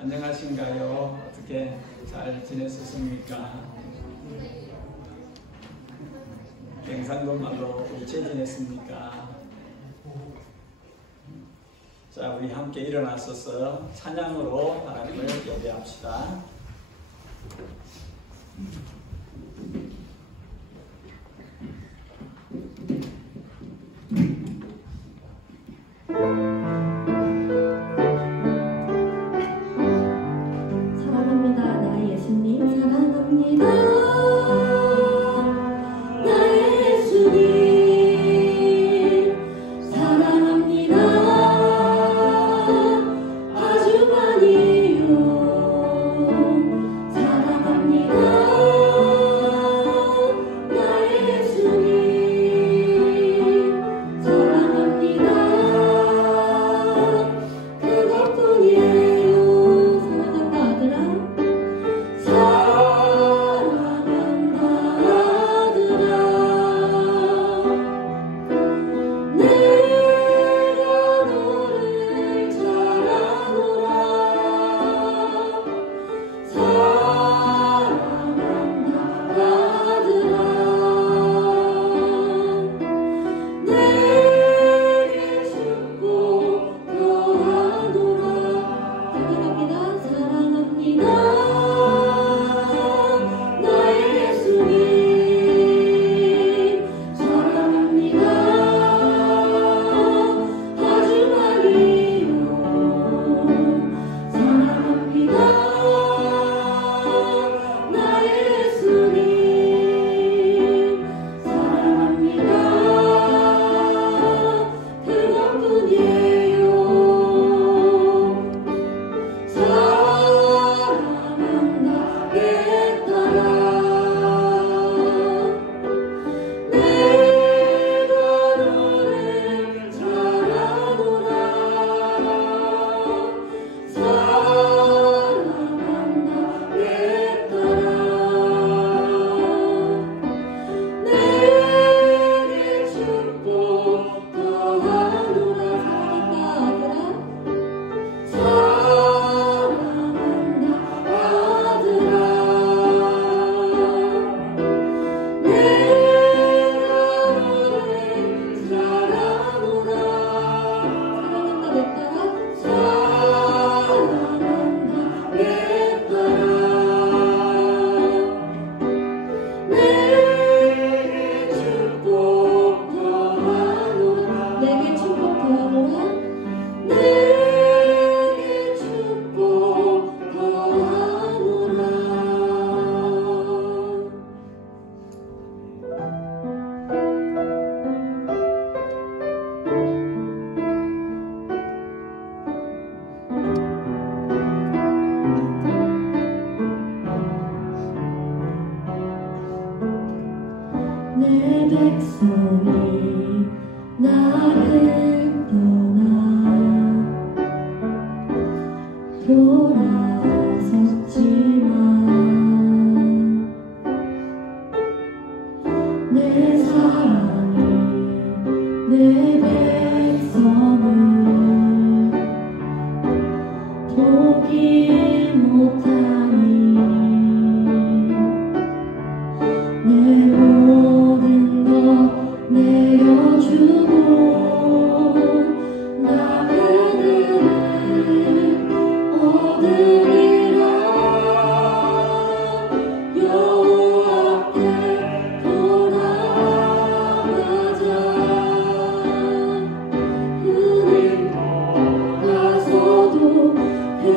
안녕하신가요? 어떻게 잘 지냈었습니까? 경상도 말로 어째 지냈습니까? 자, 우리 함께 일어나서서 찬양으로 하나님을 예배합시다. 사랑합니다. 나의 예수님 사랑합니다. 내 백성이 나를 떠나 돌아섰지만 내 사랑이 내 백성을 포기 못하니 내 모든 것 내려주고 나 그들을 얻으리라. 여호와께 돌아가자. 그는 가서도 그는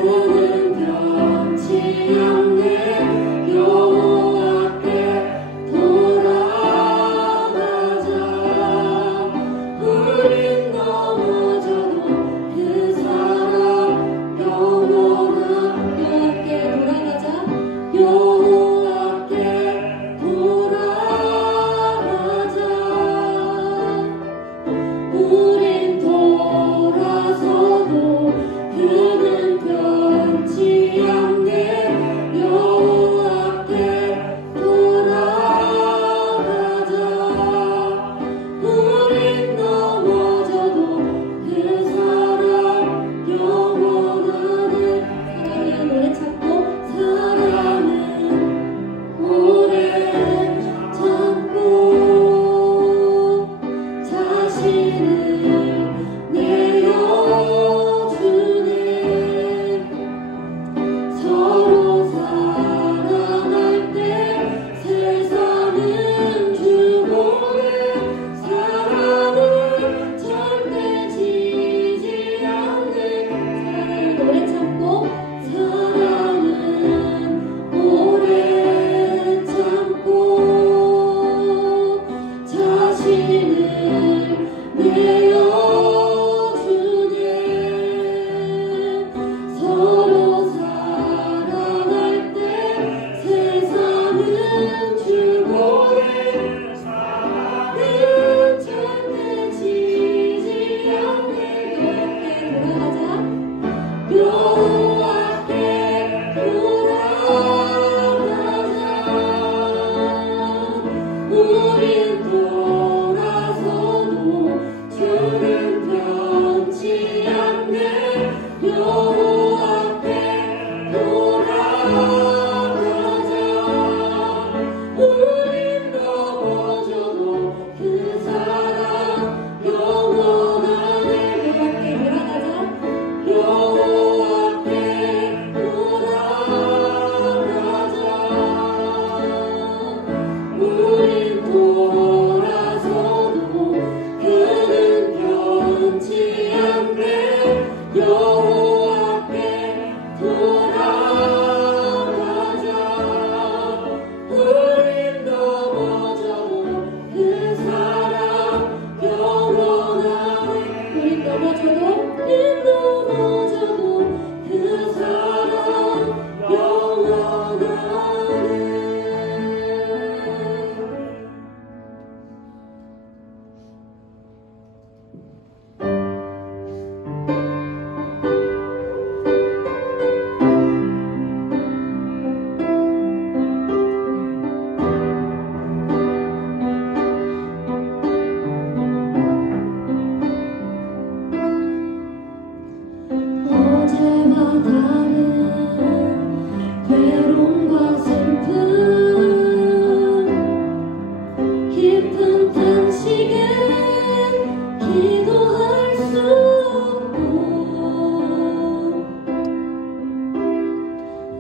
변치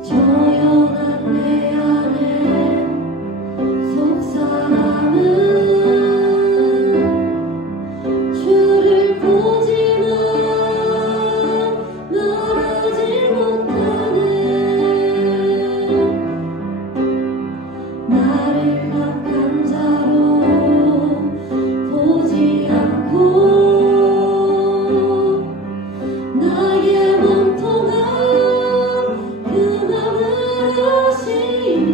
조용한 내 안에 속사람은 주를 보지만 말하지 못하네. 나를 악한 자로 보지 않고 나의 원통한 그 맘을 아시니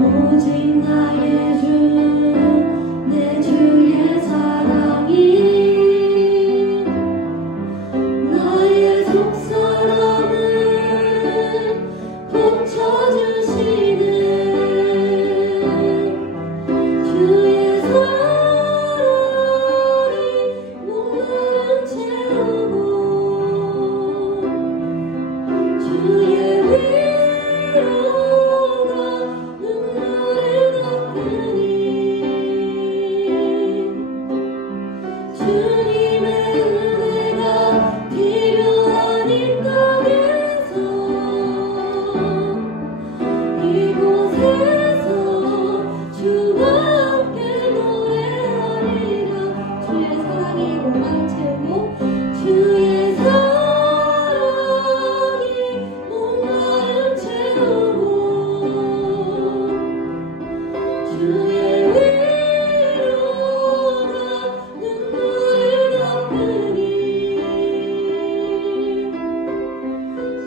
오직 나의 주 내 주의 사랑이 나의 속사람을 고쳐주시네. 주의 사랑이 목마른 채우고 주의 위로가 눈물을 닦으니 주님의 은혜가 필요한 이 땅에서 이곳에서 주와 함께 노래하리라. 주의 사랑이 목마른 채우고 주의 사랑이 목마른 채우고 주의 위로가 눈물을 닦으니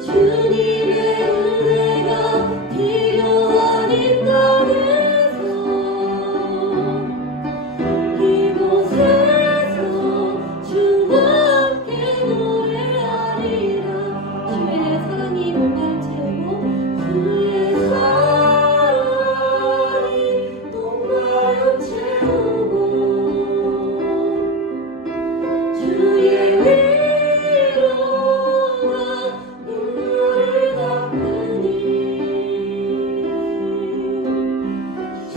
주님의 은혜가 필요한 이 땅에서 이곳에서 주와 함께 노래하리라. 주의 사랑이 목마른 채우고 주의 사랑이 목마른 채우고 주의 위로가 눈물을 닦으니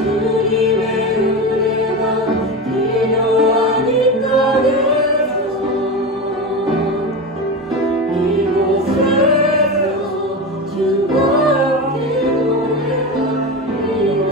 주님의 은혜가 필요한 이 땅에서 이곳에서 주와 함께 노래하리라.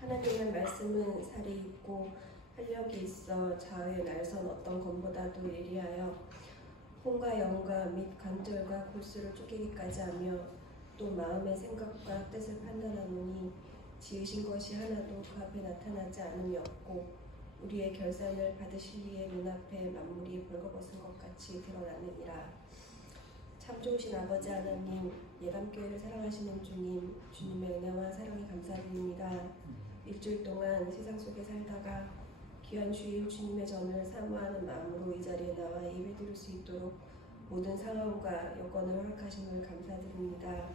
하나님의 말씀은 살이 있고 활력이 있어 좌우에 날선 어떤 검보다도 예리하여 혼과 영과 및 관절과 골수를 쪼개기까지 하며 또 마음의 생각과 뜻을 판단하노니 지으신 것이 하나도 그 앞에 나타나지 않음이 없고 우리의 결산을 받으실 이의 눈앞에 만물이 벌거벗은 것 같이 드러나느니라. 참 좋으신 아버지 하나님, 예감교회를 사랑하시는 주님, 주님의 은혜와 사랑에 감사드립니다. 일주일 동안 세상 속에 살다가 귀한 주일 주님의 전을 사모하는 마음으로 이 자리에 나와 예배드릴 수 있도록 모든 상황과 여건을 허락하심을 감사드립니다.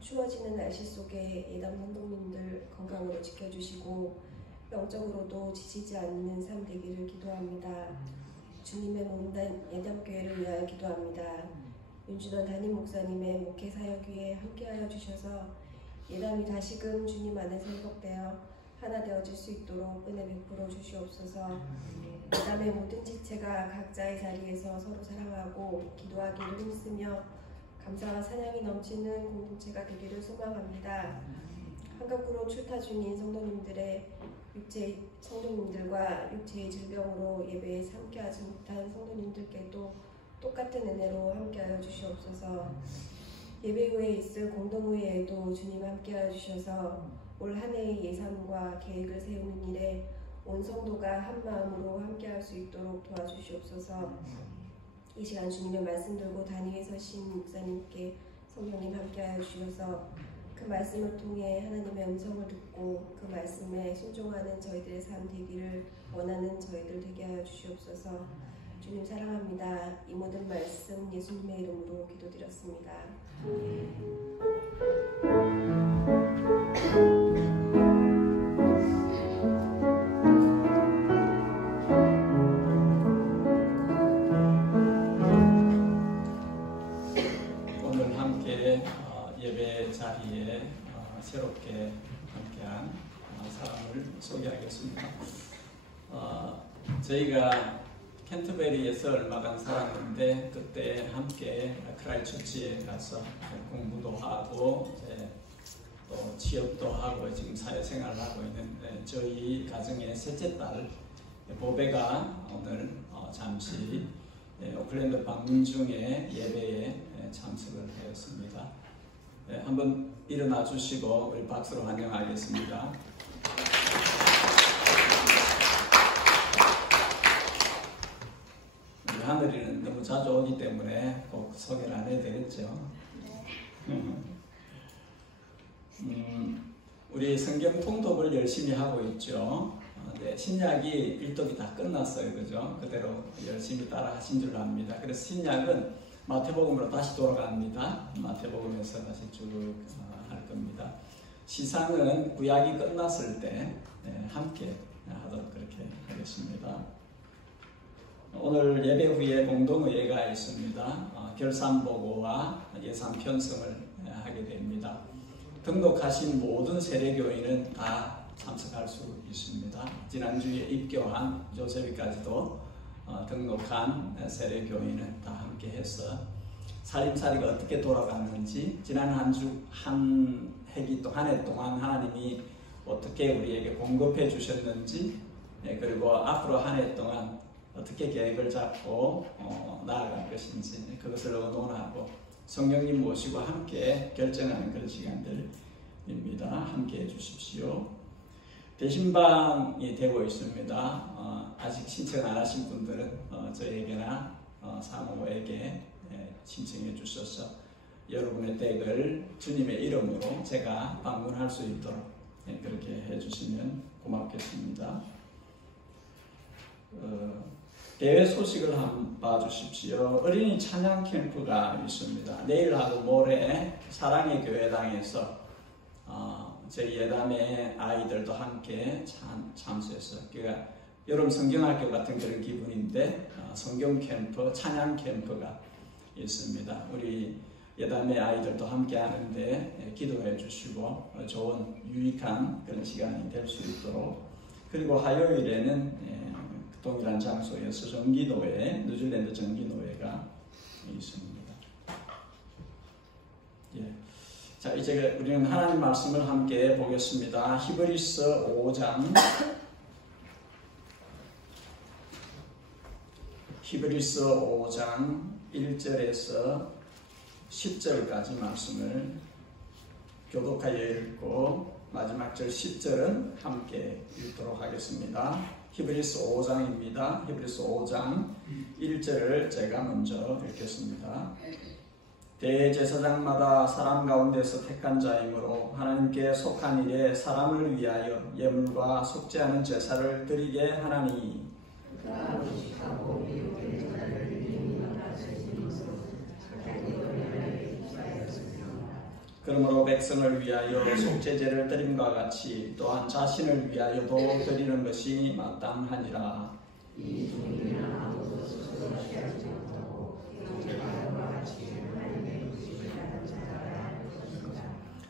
추워지는 날씨 속에 예담 성도님들 건강으로 지켜주시고 영적으로도 지치지 않는 삶 되기를 기도합니다. 주님의 몸단 예담교회를 위하여 기도합니다. 윤주던 담임 목사님의 목회 사역 위에 함께하여 주셔서 예담이 다시금 주님 안에서 회복되어 하나 되어질 수 있도록 은혜 베풀어 주시옵소서. 예담의 모든 지체가 각자의 자리에서 서로 사랑하고 기도하기를 힘쓰며 감사와 사냥이 넘치는 공동체가 되기를 소망합니다. 한가구로 출타 중인 성도님들과 육체의 질병으로 예배에 함께하지 못한 성도님들께도 똑같은 은혜로 함께하여 주시옵소서. 예배 후에 있을 공동회의에도 주님 함께하여 주셔서 올 한 해의 예산과 계획을 세우는 일에 온 성도가 한 마음으로 함께할 수 있도록 도와주시옵소서. 이 시간 주님의 말씀 들고 단위에 서신 목사님께 성령님 함께하여 주셔서 그 말씀을 통해 하나님의 음성을 듣고 그 말씀에 순종하는 저희들의 삶 되기를 원하는 저희들 되게 하여 주시옵소서. 주님 사랑합니다. 이 모든 말씀 예수님의 이름으로 기도드렸습니다. 오늘 함께 예배 자리에 새롭게 함께한 사람을 소개하겠습니다. 저희가 캔터베리에서 얼마간 살았는데 그때 함께 크라이처치에 가서 공부도 하고 또 취업도 하고 지금 사회생활을 하고 있는 저희 가정의 셋째 딸 보배가 오늘 잠시 오클랜드 방문 중에 예배에 참석을 하였습니다. 한번 일어나 주시고 우리 박수로 환영하겠습니다. 우리 하늘이는 너무 자주 오기 때문에 꼭 소개를 안 해도 되겠죠. 우리 성경 통독을 열심히 하고 있죠. 신약이 일독이 다 끝났어요, 그죠? 그대로 열심히 따라 하신 줄 압니다. 그래서 신약은 마태복음으로 다시 돌아갑니다. 마태복음에서 다시 쭉 할 겁니다. 시상은 구약이 끝났을 때 함께 하도록 그렇게 하겠습니다. 오늘 예배 후에 공동의회가 있습니다. 결산보고와 예산 편성을 하게 됩니다. 등록하신 모든 세례교인은 다 참석할 수 있습니다. 지난주에 입교한 조세비까지도 등록한 세례교인은 다 함께 해서 살림살이가 어떻게 돌아갔는지 지난 한 해기 또 한 해 동안 하나님이 어떻게 우리에게 공급해 주셨는지 그리고 앞으로 한 해 동안 어떻게 계획을 잡고 나아갈 것인지 그것을 의논하고 성령님 모시고 함께 결정하는 그런 시간들입니다. 함께 해주십시오. 대신방이 되고 있습니다. 아직 신청 안 하신 분들은 저에게나 사모에게 신청해 주셔서 여러분의 댁을 주님의 이름으로 제가 방문할 수 있도록 그렇게 해주시면 고맙겠습니다. 대회 소식을 한번 봐주십시오. 어린이 찬양 캠프가 있습니다. 내일하고 모레 사랑의 교회당에서 저희 예담의 아이들도 함께 참석해서 그러니까 여름 성경학교 같은 그런 기분인데 성경 캠프, 찬양 캠프가 있습니다. 우리 예담의 아이들도 함께 하는데 기도해 주시고 좋은 유익한 그런 시간이 될 수 있도록 그리고 화요일에는 동일한 장소에서 정기노회, 뉴질랜드 정기노회가 있습니다. 자, 이제 우리는 하나님 말씀을 함께 보겠습니다. 히브리서 5장 히브리서 5장 1절에서 10절까지 말씀을 교독하여 읽고 마지막 절 10절은 함께 읽도록 하겠습니다. 히브리서 5장입니다. 히브리서 5장 1절을 제가 먼저 읽겠습니다. 대제사장마다 사람 가운데서 택한 자이므로 하나님께 속한 일에 사람을 위하여 예물과 속죄하는 제사를 드리게 하나니 그러므로 백성을 위하여 속죄제를 드림과 같이 또한 자신을 위하여도 드리는 것이 마땅하니라. 이 종이나 아무도 스스로 취하지 못하고 제사와 같이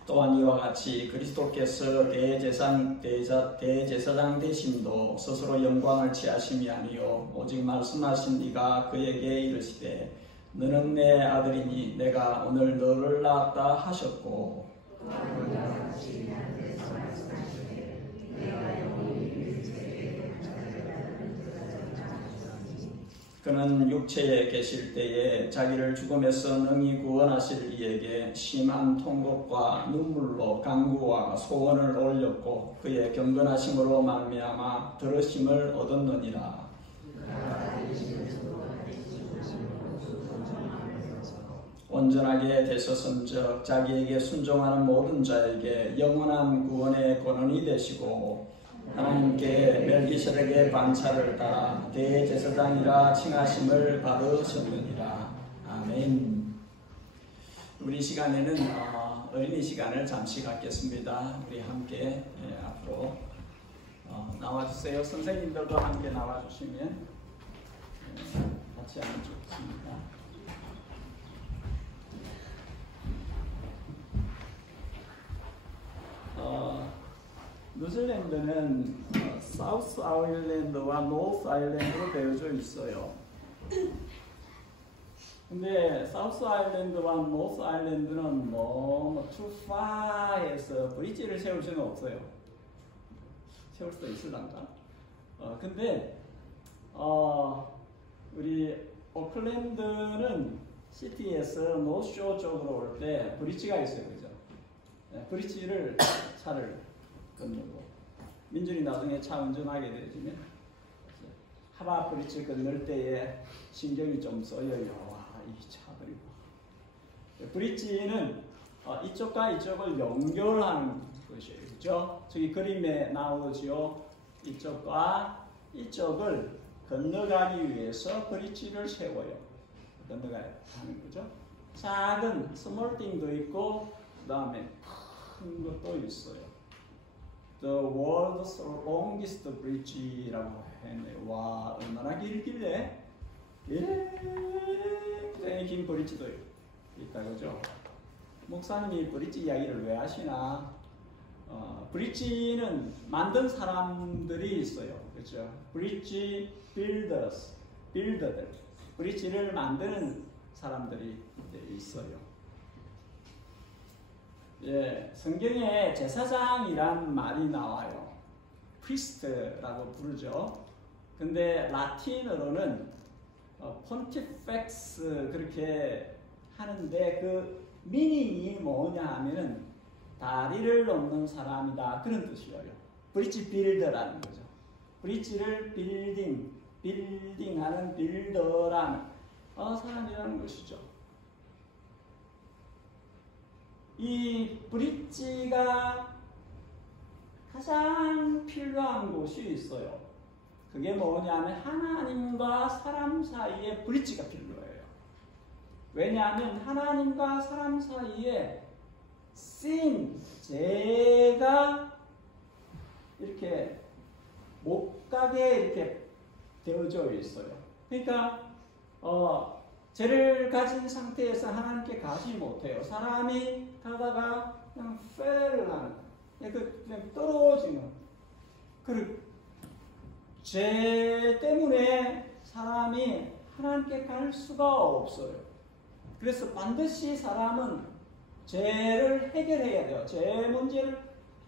또한 이와 같이 그리스도께서 대제사장 되심도 스스로 영광을 취하심이 아니요 오직 말씀하신 이가 그에게 이르시되 너는 내 아들이니 내가 오늘 너를 낳았다 하셨고 그는 육체에 계실 때에 자기를 죽음에서 능히 구원하실 이에게 심한 통곡과 눈물로 간구와 소원을 올렸고 그의 경건하심으로 말미암아 들으심을 얻었느니라. 온전하게 되셨은즉 자기에게 순종하는 모든 자에게 영원한 구원의 권한이 되시고 하나님께 멜기세덱의 반차를 따라 대제사장이라 칭하심을 받으셨느니라. 아멘. 우리 시간에는 어린이 시간을 잠시 갖겠습니다. 우리 함께 앞으로 나와주세요. 선생님들도 함께 나와주시면 같이 하면 좋겠습니다. 뉴질랜드는 사우스 아일랜드와 노스 아일랜드로 되어져 있어요. 근데 사우스 아일랜드와 노스 아일랜드는 너무 too far해서 브릿지를 세울 수는 없어요. 세울 수 있을란가? 근데 우리 오클랜드는 시티에서 노스쇼 쪽으로 올 때 브릿지가 있어요, 그죠? 브릿지를 차를 건너고 민준이 나중에 차 운전하게 되면 하바 브릿지 건널 때에 신경이 좀 써요. 와, 이 차들이 브릿지는 이쪽과 이쪽을 연결하는 것이에요, 그렇죠? 저기 그림에 나오죠. 이쪽과 이쪽을 건너가기 위해서 브릿지를 세워요. 건너가야 하는 거죠. 작은 스몰띵도 있고 그 다음에 큰 것도 있어요. The world's longest bridge라고 했네요. 와, 얼마나 길길래? 굉장히 긴 브릿지도 있다, 그죠? 목사님이 브릿지 이야기를 왜 하시나? 브릿지는 만든 사람들이 있어요, 그렇죠? 브릿지 빌더들, 브릿지를 만드는 사람들이 있어요. 예, 성경에 제사장이란 말이 나와요. priest라고 부르죠. 근데 라틴어로는 pontifex 그렇게 하는데 그 미닝이 뭐냐 하면은 다리를 놓는 사람이다, 그런 뜻이에요. 브릿지 빌더라는 거죠. 브릿지를 빌딩하는 빌더라는 사람이라는 것이죠. 이 브릿지가 가장 필요한 곳이 있어요. 그게 뭐냐면 하나님과 사람 사이에 브릿지가 필요해요. 왜냐하면 하나님과 사람 사이에 죄가 이렇게 못 가게 이렇게 되어져 있어요. 그러니까 죄를 가진 상태에서 하나님께 가지 못해요. 사람이 가다가 그냥 fail을 하는, 그냥 떨어지는. 죄 때문에 사람이 하나님께 갈 수가 없어요. 그래서 반드시 사람은 죄를 해결해야 돼요. 죄 문제를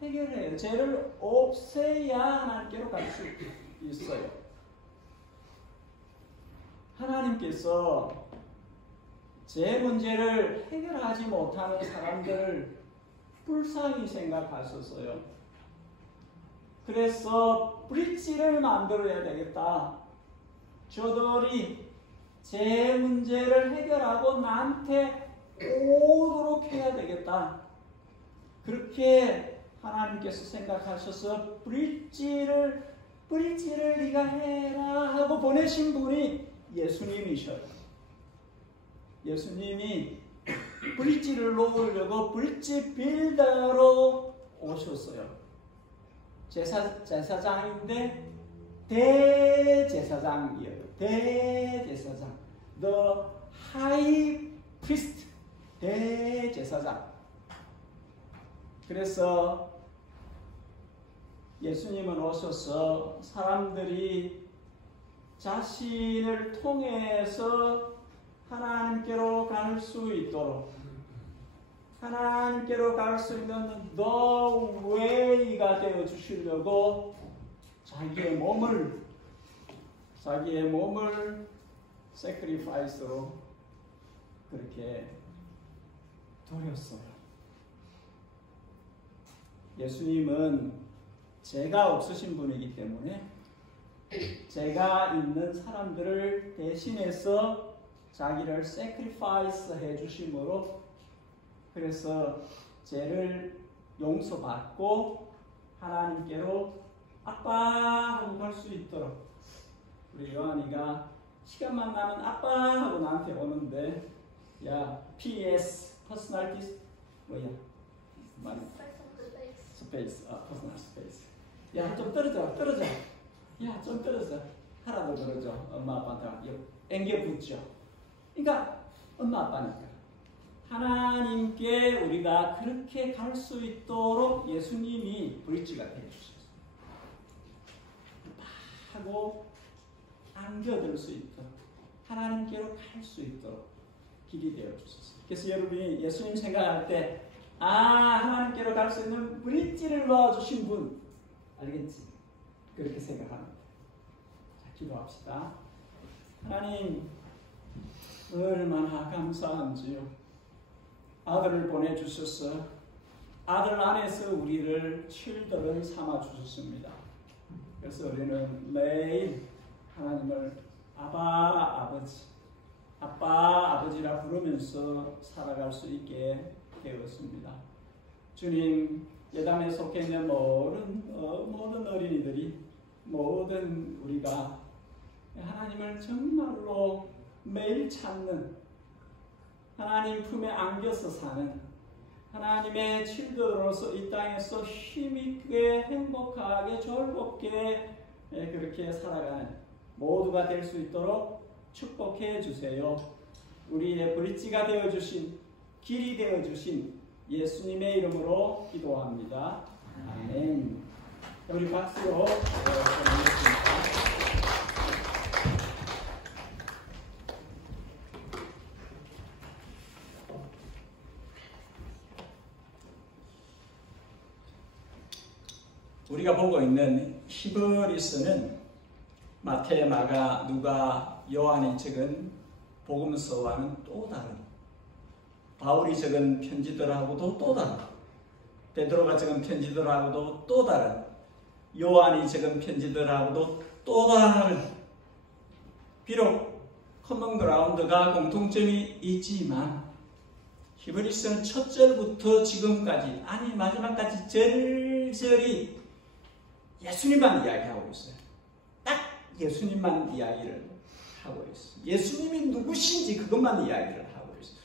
해결해야 돼요. 죄를 없애야 하나님께로 갈 수 있어요. 하나님께서 죄 문제를 해결하지 못하는 사람들을 불쌍히 생각하셨어요. 그래서 브릿지를 만들어야 되겠다. 저들이 죄 문제를 해결하고 나한테 오도록 해야 되겠다. 그렇게 하나님께서 생각하셔서 브릿지를 네가 해라 하고 보내신 분이 예수님이셔요. 예수님이 브릿지를 놓으려고 브릿지 빌더로 오셨어요. 제사장인데 대제사장이에요. 대제사장. The High Priest. 대제사장. 그래서 예수님은 오셔서 사람들이 자신을 통해서 하나님께로 갈 수 있도록, 하나님께로 갈 수 있는 the way가 되어 주시려고 자기의 몸을 sacrifice로 그렇게 드렸어요. 예수님은 죄가 없으신 분이기 때문에 죄가 있는 사람들을 대신해서 자기를 sacrifice 해주심으로, 그래서 죄를 용서받고 하나님께로 아빠 하고 갈 수 있도록, 우리 요한이가 시간만 나면 아빠 하고 나한테 오는데, 야 PS personality 뭐야 말이 스페이스, 퍼스널 스페이스, 야 좀 떨어져, 야 좀 떨어져 하라고 그러죠. 엄마 아빠한테 앵겨 붙죠. 그러니까 엄마 아빠니까 하나님께 우리가 그렇게 갈 수 있도록 예수님이 브릿지가 되어주셨어요. 하고 안겨들 수 있도록, 하나님께로 갈 수 있도록 길이 되어주셨어요. 그래서 여러분이 예수님 생각할 때 하나님께로 갈 수 있는 브릿지를 넣어주신 분, 알겠지? 그렇게 생각합니다. 자, 기도합시다. 하나님, 얼마나 감사한지요. 아들을 보내주셔서 아들 안에서 우리를 children 삼아주셨습니다. 그래서 우리는 매일 하나님을 아빠, 아버지라 부르면서 살아갈 수 있게 되었습니다. 주님, 예담에 속해 있는 모든 어린이들이, 모든 우리가 하나님을 정말로 매일 찾는, 하나님 품에 안겨서 사는, 하나님의 칠들로서 이 땅에서 힘있게 행복하게 즐겁게 그렇게 살아가는 모두가 될 수 있도록 축복해 주세요. 우리의 브릿지가 되어주신, 길이 되어주신 예수님의 이름으로 기도합니다. 아멘. 우리 박수로 보내겠습니다. 우리가 보고 있는 히브리서는 마태, 마가, 누가, 요한이 적은 복음서와는 또 다른, 바울이 적은 편지들하고도 또 다른, 베드로가 적은 편지들하고도 또 다른, 요한이 적은 편지들하고도 또 다른, 비록 커먼 그라운드가 공통점이 있지만 히브리서는 첫 절부터 지금까지, 아니 마지막까지 절절히 예수님만 이야기하고 있어요. 딱 예수님만 이야기를 하고 있어요. 예수님이 누구신지 그것만 이야기를 하고 있어요.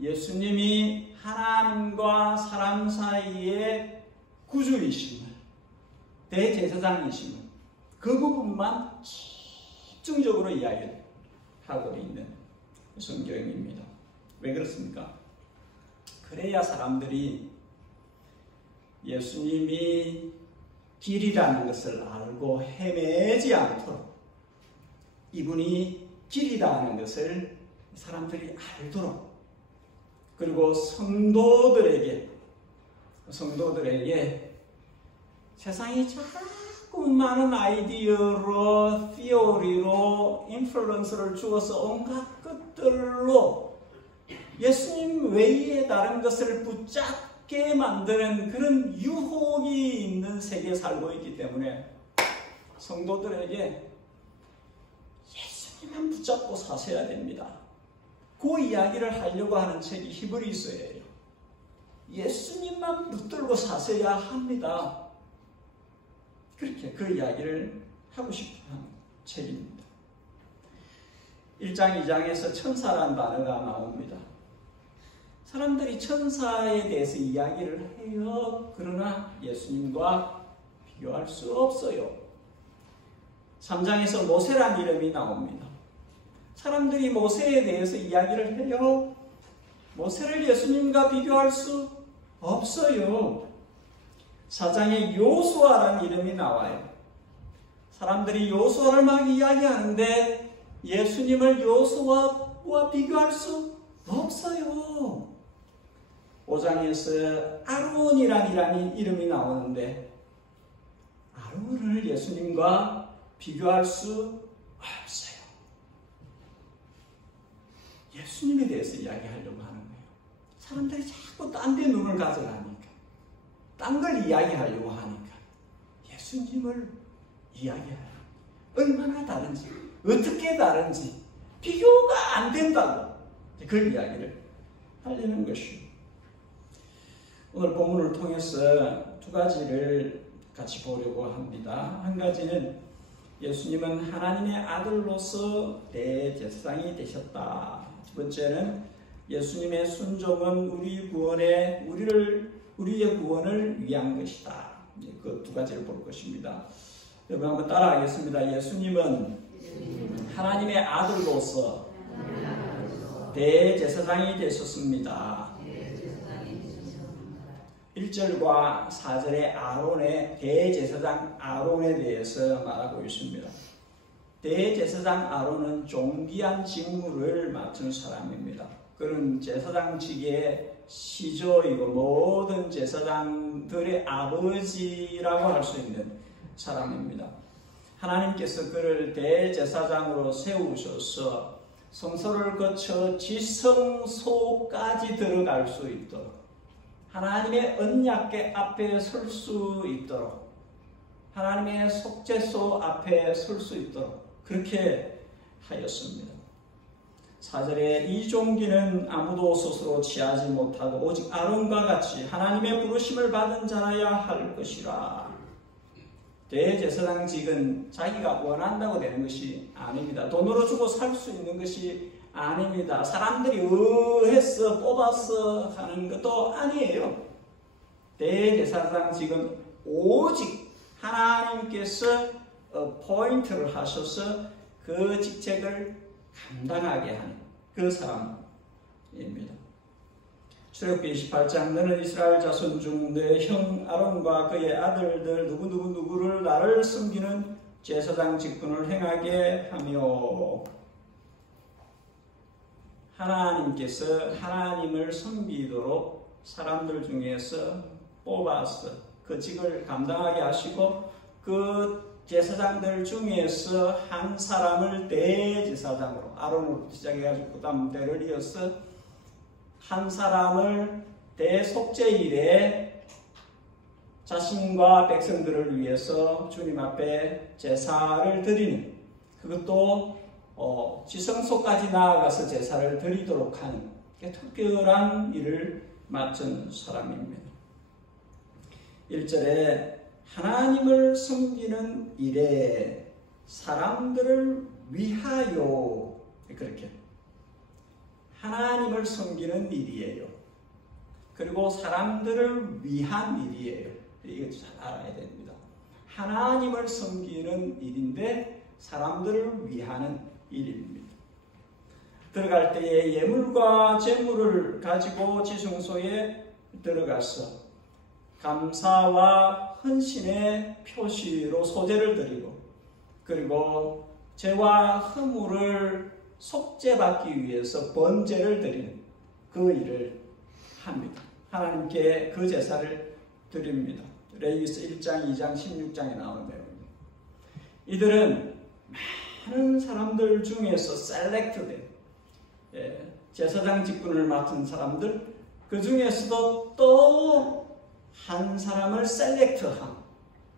예수님이 하나님과 사람 사이의 구주이심을, 대제사장이심을, 그 부분만 집중적으로 이야기를 하고 있는 성경입니다. 왜 그렇습니까? 그래야 사람들이 예수님이 길이라는 것을 알고 헤매지 않도록, 이분이 길이라는 것을 사람들이 알도록, 그리고 성도들에게 세상이 자꾸 많은 아이디어로, 티오리로 인플루언스를 주어서 온갖 것들로 예수님 외에 다른 것을 붙잡게 만드는 그런 유혹이 있는 세계에 살고 있기 때문에 성도들에게 예수님만 붙잡고 사셔야 됩니다. 그 이야기를 하려고 하는 책이 히브리서예요. 예수님만 붙들고 사셔야 합니다. 그렇게 그 이야기를 하고 싶은 책입니다. 1장, 2장에서 천사라는 단어가 나옵니다. 사람들이 천사에 대해서 이야기를 해요. 그러나 예수님과 비교할 수 없어요. 3장에서 모세라는 이름이 나옵니다. 사람들이 모세에 대해서 이야기를 해요. 모세를 예수님과 비교할 수 없어요. 사장에 요수아라는 이름이 나와요. 사람들이 요수아를 막 이야기하는데 예수님을 요수아와 비교할 수 없어요. 5장에서 아론이라는 이름이 나오는데 아론을 예수님과 비교할 수 없어요. 예수님에 대해서 이야기하려고 하는 거예요. 사람들이 자꾸 딴 데 눈을 가져가니까, 딴 걸 이야기하려고 하니까 예수님을 이야기해요. 얼마나 다른지, 어떻게 다른지 비교가 안 된다고 그 이야기를 하려는 것이요. 오늘 본문을 통해서 두 가지를 같이 보려고 합니다. 한 가지는 예수님은 하나님의 아들로서 대제사장이 되셨다. 두 번째는 예수님의 순종은 우리의 구원을 위한 것이다. 그 두 가지를 볼 것입니다. 여러분 한번 따라하겠습니다. 예수님은 하나님의 아들로서 대제사장이 되셨습니다. 1절과 4절의 아론의 대제사장 아론에 대해서 말하고 있습니다. 대제사장 아론은 존귀한 직무를 맡은 사람입니다. 그는 제사장직의 시조이고 모든 제사장들의 아버지라고 할 수 있는 사람입니다. 하나님께서 그를 대제사장으로 세우셔서 성소를 거쳐 지성소까지 들어갈 수 있도록, 하나님의 언약궤 앞에 설 수 있도록, 하나님의 속죄소 앞에 설 수 있도록 그렇게 하였습니다. 4절에 이 종기는 아무도 스스로 취하지 못하고 오직 아론과 같이 하나님의 부르심을 받은 자라야 할 것이라. 대제사장직은 자기가 원한다고 되는 것이 아닙니다. 돈으로 주고 살 수 있는 것이 아닙니다. 사람들이 의해서 뽑아서 하는 것도 아니에요. 대제사장직은 오직 하나님께서 포인트를 하셔서 그 직책을 감당하게 하는 그 사람입니다. 출애굽기 28장 너는 이스라엘 자손 중 내 형 아론과 그의 아들들 누구를 나를 섬기는 제사장 직분을 행하게 하며, 하나님께서 하나님을 섬기도록 사람들 중에서 뽑아서 그 직을 감당하게 하시고 그 제사장들 중에서 한 사람을 대제사장으로, 아론으로 시작해가지고 그 다음 대를 이어서 한 사람을 대속죄일에 자신과 백성들을 위해서 주님 앞에 제사를 드리는, 그것도 지성소까지 나아가서 제사를 드리도록 하는 특별한 일을 맡은 사람입니다. 1절에 하나님을 섬기는 일에 사람들을 위하여, 그렇게 하나님을 섬기는 일이에요. 그리고 사람들을 위한 일이에요. 이거 잘 알아야 됩니다. 하나님을 섬기는 일인데 사람들을 위하는 일입니다. 들어갈 때에 예물과 제물을 가지고 지성소에 들어가서 감사와 헌신의 표시로 소제를 드리고, 그리고 죄와 허물을 속죄받기 위해서 번제를 드리는 그 일을 합니다. 하나님께 그 제사를 드립니다. 레위기서 1장, 2장, 16장에 나오는 내용입니다. 이들은 많은 사람들 중에서 셀렉트된 제사장 직분을 맡은 사람들, 그 중에서도 또 한 사람을 셀렉트한,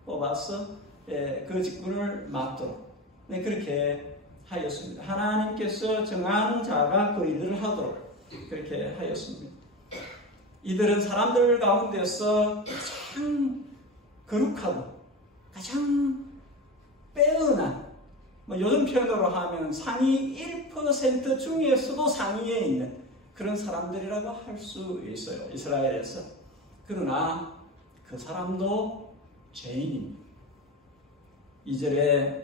뽑아서 그 직분을 맡도록 그렇게 하였습니다. 하나님께서 정한 자가 그 일을 하도록 그렇게 하였습니다. 이들은 사람들 가운데서 가장 거룩하고 가장 빼어난, 요즘 표현으로 하면 상위 1% 중에서도 상위에 있는 그런 사람들이라고 할 수 있어요, 이스라엘에서. 그러나 그 사람도 죄인입니다. 2절에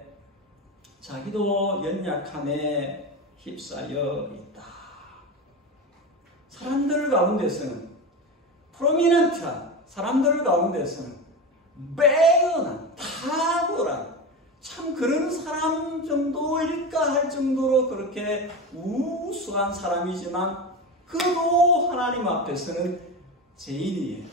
자기도 연약함에 휩싸여 있다. 사람들 가운데서는 프로미넌트한 사람들 가운데서는 빼어난 탁월한 참 그런 사람 정도일까 할 정도로 그렇게 우수한 사람이지만 그도 하나님 앞에서는 죄인이에요.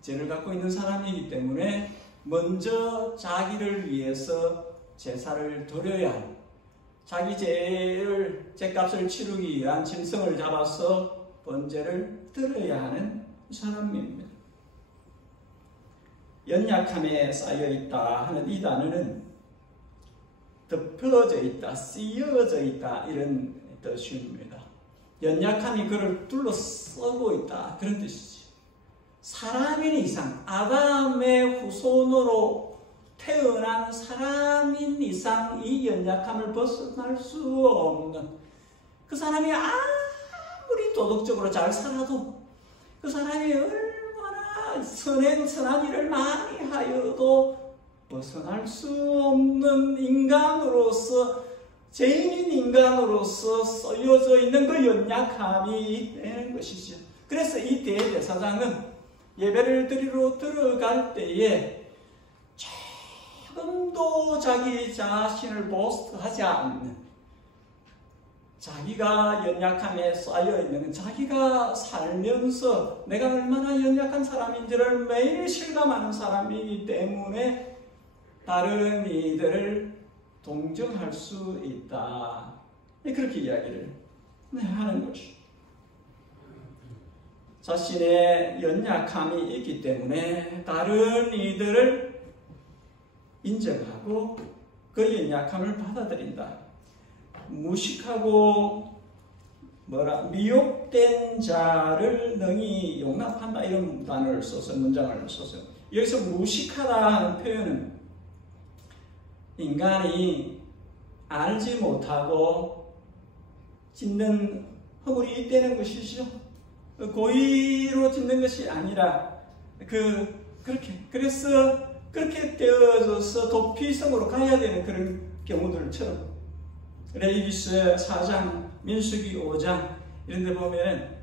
죄를 갖고 있는 사람이기 때문에 먼저 자기를 위해서 제사를 드려야 하는, 자기 죄값을 치르기 위한 짐승을 잡아서 번제를 드려야 하는 사람입니다. 연약함에 쌓여있다 하는 이 단어는 덮여져 있다, 씌어져 있다 이런 뜻입니다. 연약함이 그를 둘러싸고 있다 그런 뜻이지. 사람인 이상, 아담의 후손으로 태어난 사람인 이상 이 연약함을 벗어날 수 없는, 그 사람이 아무리 도덕적으로 잘 살아도, 그 사람이 얼마나 선한 일을 많이 하여도 벗어날 수 없는 인간으로서, 죄인인 인간으로서 쓰여져 있는 그 연약함이 되는 것이죠. 그래서 이 대제사장은 예배를 드리러 들어갈 때에 조금도 자기 자신을 보스트하지 않는, 자기가 연약함에 쌓여있는, 자기가 살면서 내가 얼마나 연약한 사람인지를 매일 실감하는 사람이기 때문에 다른 이들을 동정할 수 있다. 그렇게 이야기를 하는 것이죠. 자신의 연약함이 있기 때문에 다른 이들을 인정하고 그 연약함을 받아들인다. 무식하고 미혹된 자를 능히 용납한다 이런 단어를 써서 문장을 써서, 여기서 무식하다 하는 표현은 인간이 알지 못하고 짓는 허물이 있다는 것이죠. 고의로 짓는 것이 아니라 그렇게 되어져서 도피성으로 가야 되는 그런 경우들처럼, 레위기서 4장, 민수기 5장 이런 데 보면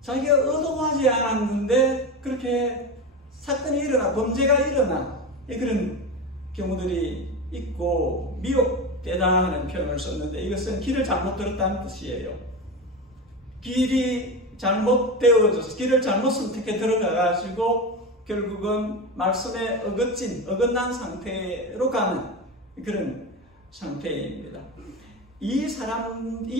자기가 의도하지 않았는데 그렇게 사건이 일어나, 범죄가 일어나 그런 경우들이 있고, 미혹되다 하는 표현을 썼는데 이것은 길을 잘못 들었다는 뜻이에요. 길이 잘못되어져서 길을 잘못 선택해 들어가가지고 결국은 말씀에 어긋난 상태로 가는 그런 상태입니다. 이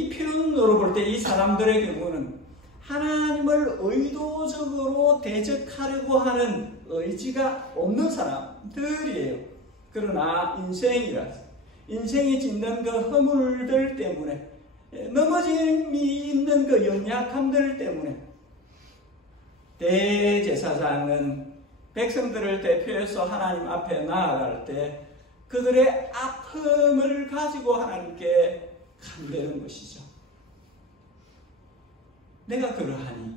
표현으로 볼 때 이 사람들의 경우는 하나님을 의도적으로 대적하려고 하는 의지가 없는 사람들이에요. 그러나 인생이 짓는 그 허물들 때문에, 넘어짐이 있는 그 연약함들 때문에 대제사장은 백성들을 대표해서 하나님 앞에 나아갈 때 그들의 아픔을 가지고 하나님께 간대는 것이죠. 내가 그러하니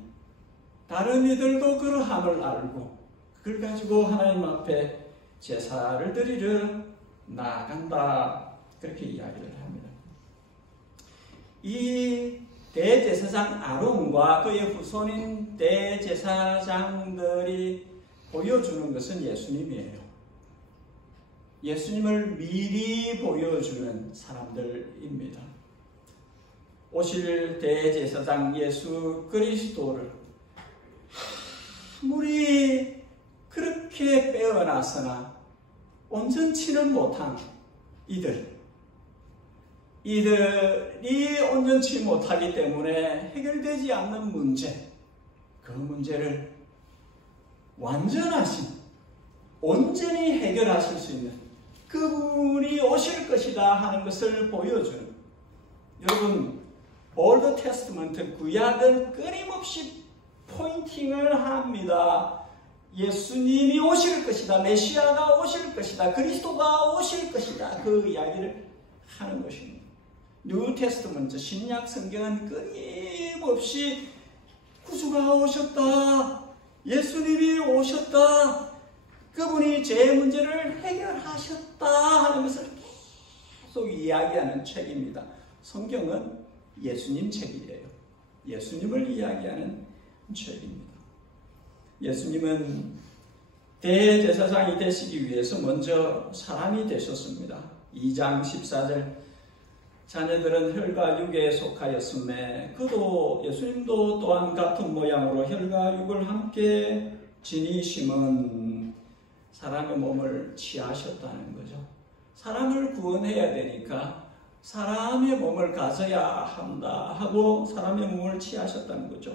다른 이들도 그러함을 알고 그걸 가지고 하나님 앞에 제사를 드리러 나아간다. 그렇게 이야기를 합니다. 이 대제사장 아론과 그의 후손인 대제사장들이 보여주는 것은 예수님이에요. 예수님을 미리 보여주는 사람들입니다. 오실 대제사장 예수 그리스도를 아무리 그렇게 빼어나서나 온전치는 못한 이들이 온전치 못하기 때문에 해결되지 않는 문제, 그 문제를 온전히 해결하실 수 있는 그분이 오실 것이다 하는 것을 보여주는, 여러분 올드 테스트먼트 구약은 끊임없이 포인팅을 합니다. 예수님이 오실 것이다, 메시아가 오실 것이다, 그리스도가 오실 것이다, 그 이야기를 하는 것입니다. 뉴 테스트먼트 신약 성경은 끊임없이 구주가 오셨다, 예수님이 오셨다, 그분이 죄 문제를 해결하셨다 하는 것을 계속 이야기하는 책입니다. 성경은 예수님 책이에요. 예수님을 이야기하는 책입니다. 예수님은 대제사장이 되시기 위해서 먼저 사람이 되셨습니다. 2장 14절 자녀들은 혈과 육에 속하였음에 그도 예수님도 또한 같은 모양으로 혈과 육을 함께 지니심은 사람의 몸을 취하셨다는 거죠. 사람을 구원해야 되니까 사람의 몸을 가져야 한다 하고 사람의 몸을 취하셨다는 거죠.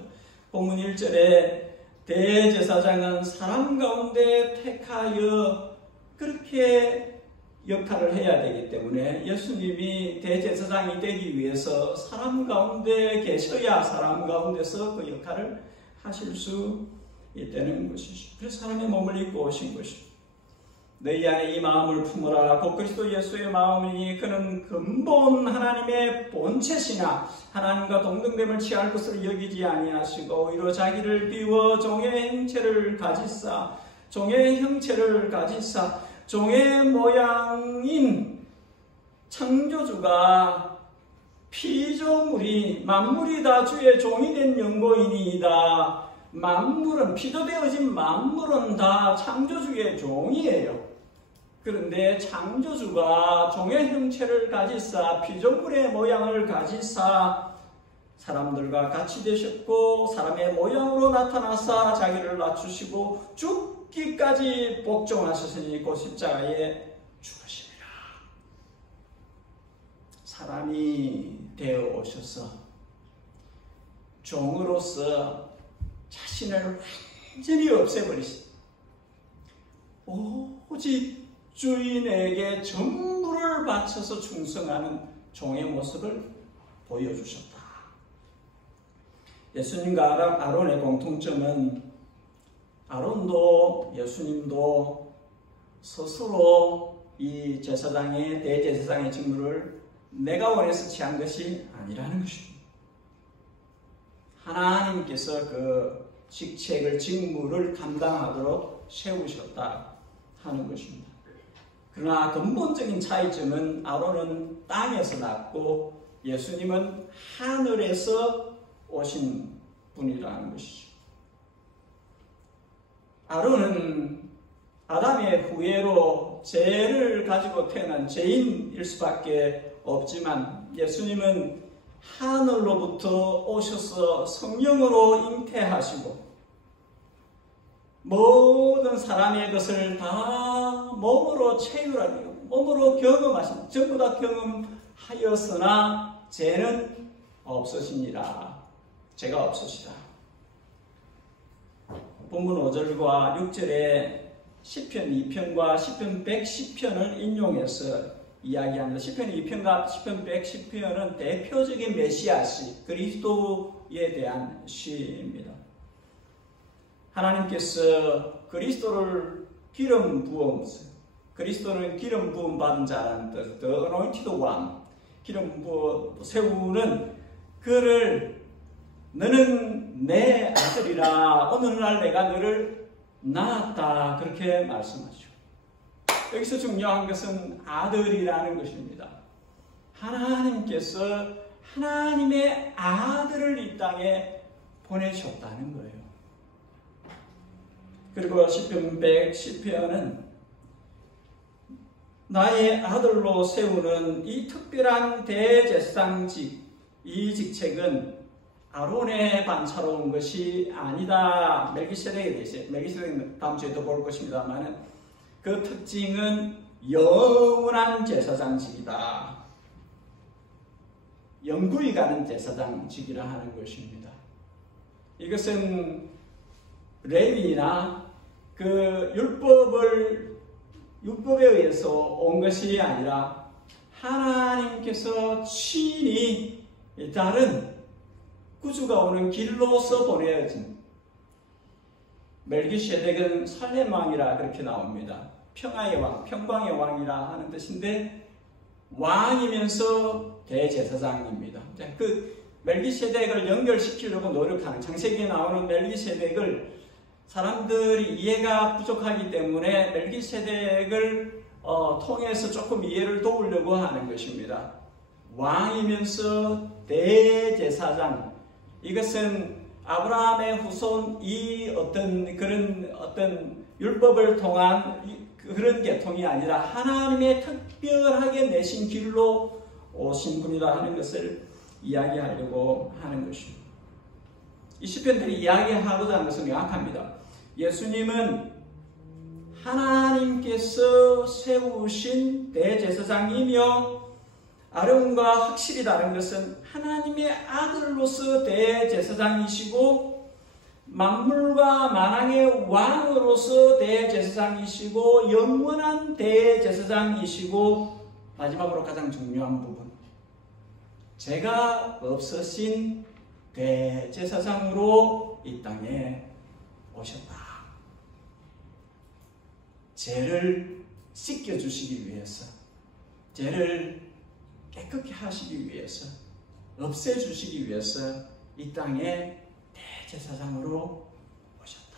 본문 1절에 대제사장은 사람 가운데 택하여 그렇게 역할을 해야 되기 때문에 예수님이 대제사장이 되기 위해서 사람 가운데 계셔야 사람 가운데서 그 역할을 하실 수 있다는 것이죠. 그래서 사람의 몸을 입고 오신 것이죠. 너희 안에 이 마음을 품어라. 곧 그리스도 예수의 마음이니 그는 근본 하나님의 본체시나 하나님과 동등됨을 취할 것을 여기지 아니하시고 오히려 자기를 비워 종의 형체를 가지사 종의 모양인 창조주가 피조물이 만물이 다 주의 종이 된 연고이니이다. 만물은 피조 되어진 만물은 다 창조주의 종이에요. 그런데 창조주가 종의 형체를 가지사 피조물의 모양을 가지사 사람들과 같이 되셨고 사람의 모양으로 나타나사 자기를 낮추시고 죽기까지 복종하셨으니 곧 십자가에 죽으시리라. 사람이 되어 오셔서 종으로서 자신을 완전히 없애버리신 오직 주인에게 전부를 바쳐서 충성하는 종의 모습을 보여주셨다. 예수님과 아론의 공통점은 아론도 예수님도 스스로 이 제사장의 대제사장의 직무를 내가 원해서 취한 것이 아니라는 것입니다. 하나님께서 그 직무를 감당하도록 세우셨다 하는 것입니다. 그러나 근본적인 차이점은 아론은 땅에서 났고 예수님은 하늘에서 오신 분이라는 것이죠. 아론은 아담의 후예로 죄를 가지고 태어난 죄인일 수밖에 없지만 예수님은 하늘로부터 오셔서 성령으로 잉태하시고 모든 사람의 것을 다 몸으로 체휼하고 몸으로 경험하신 전부 다 경험하였으나 죄는 없으시니라. 죄가 없으시다. 본문 5절과 6절에 시편 2편과 시편 110편을 인용해서 이야기합니다. 시편 2편과 시편 110편은 대표적인 메시아시 그리스도에 대한 시입니다. 하나님께서 그리스도를 기름 부음, 그리스도는 기름 부음 받은 자라는 뜻, The Anointed One, 기름 부어 세우는 그를 너는 내 아들이라 어느 날 내가 너를 낳았다 그렇게 말씀하죠. 여기서 중요한 것은 아들이라는 것입니다. 하나님께서 하나님의 아들을 이 땅에 보내셨다는 거예요. 그리고 시편 110편은 나의 아들로 세우는 이 특별한 대제사장직, 이 직책은 아론의 반차로운 것이 아니다. 멜기세덱에 대해서 멜기세덱은 다음 주에 또 볼 것입니다만 그 특징은 영원한 제사장직이다. 영구히 가는 제사장직이라 하는 것입니다. 이것은 레위나 그 율법에 의해서 온 것이 아니라 하나님께서 친히 다른 구주가 오는 길로서 보내어진 멜기세덱은 살렘 왕이라 그렇게 나옵니다. 평화의 왕, 평강의 왕이라 하는 뜻인데 왕이면서 대제사장입니다. 그 멜기세덱을 연결시키려고 노력하는 창세기에 나오는 멜기세덱을 사람들이 이해가 부족하기 때문에 멜기세덱을 통해서 조금 이해를 도우려고 하는 것입니다. 왕이면서 대제사장, 이것은 아브라함의 후손 이 그런 율법을 통한 그런 계통이 아니라 하나님의 특별하게 내신 길로 오신 분이다 하는 것을 이야기하려고 하는 것입니다. 이 시편들이 이야기하고자 하는 것은 명확합니다. 예수님은 하나님께서 세우신 대제사장이며 아론과 확실히 다른 것은 하나님의 아들로서 대제사장이시고 만물과 만왕의 왕으로서 대제사장이시고 영원한 대제사장이시고 마지막으로 가장 중요한 부분, 죄가 없으신 대제사장으로 이 땅에 오셨다. 죄를 씻겨주시기 위해서, 죄를 깨끗게 하시기 위해서, 없애주시기 위해서 이 땅에 대제사장으로 오셨다.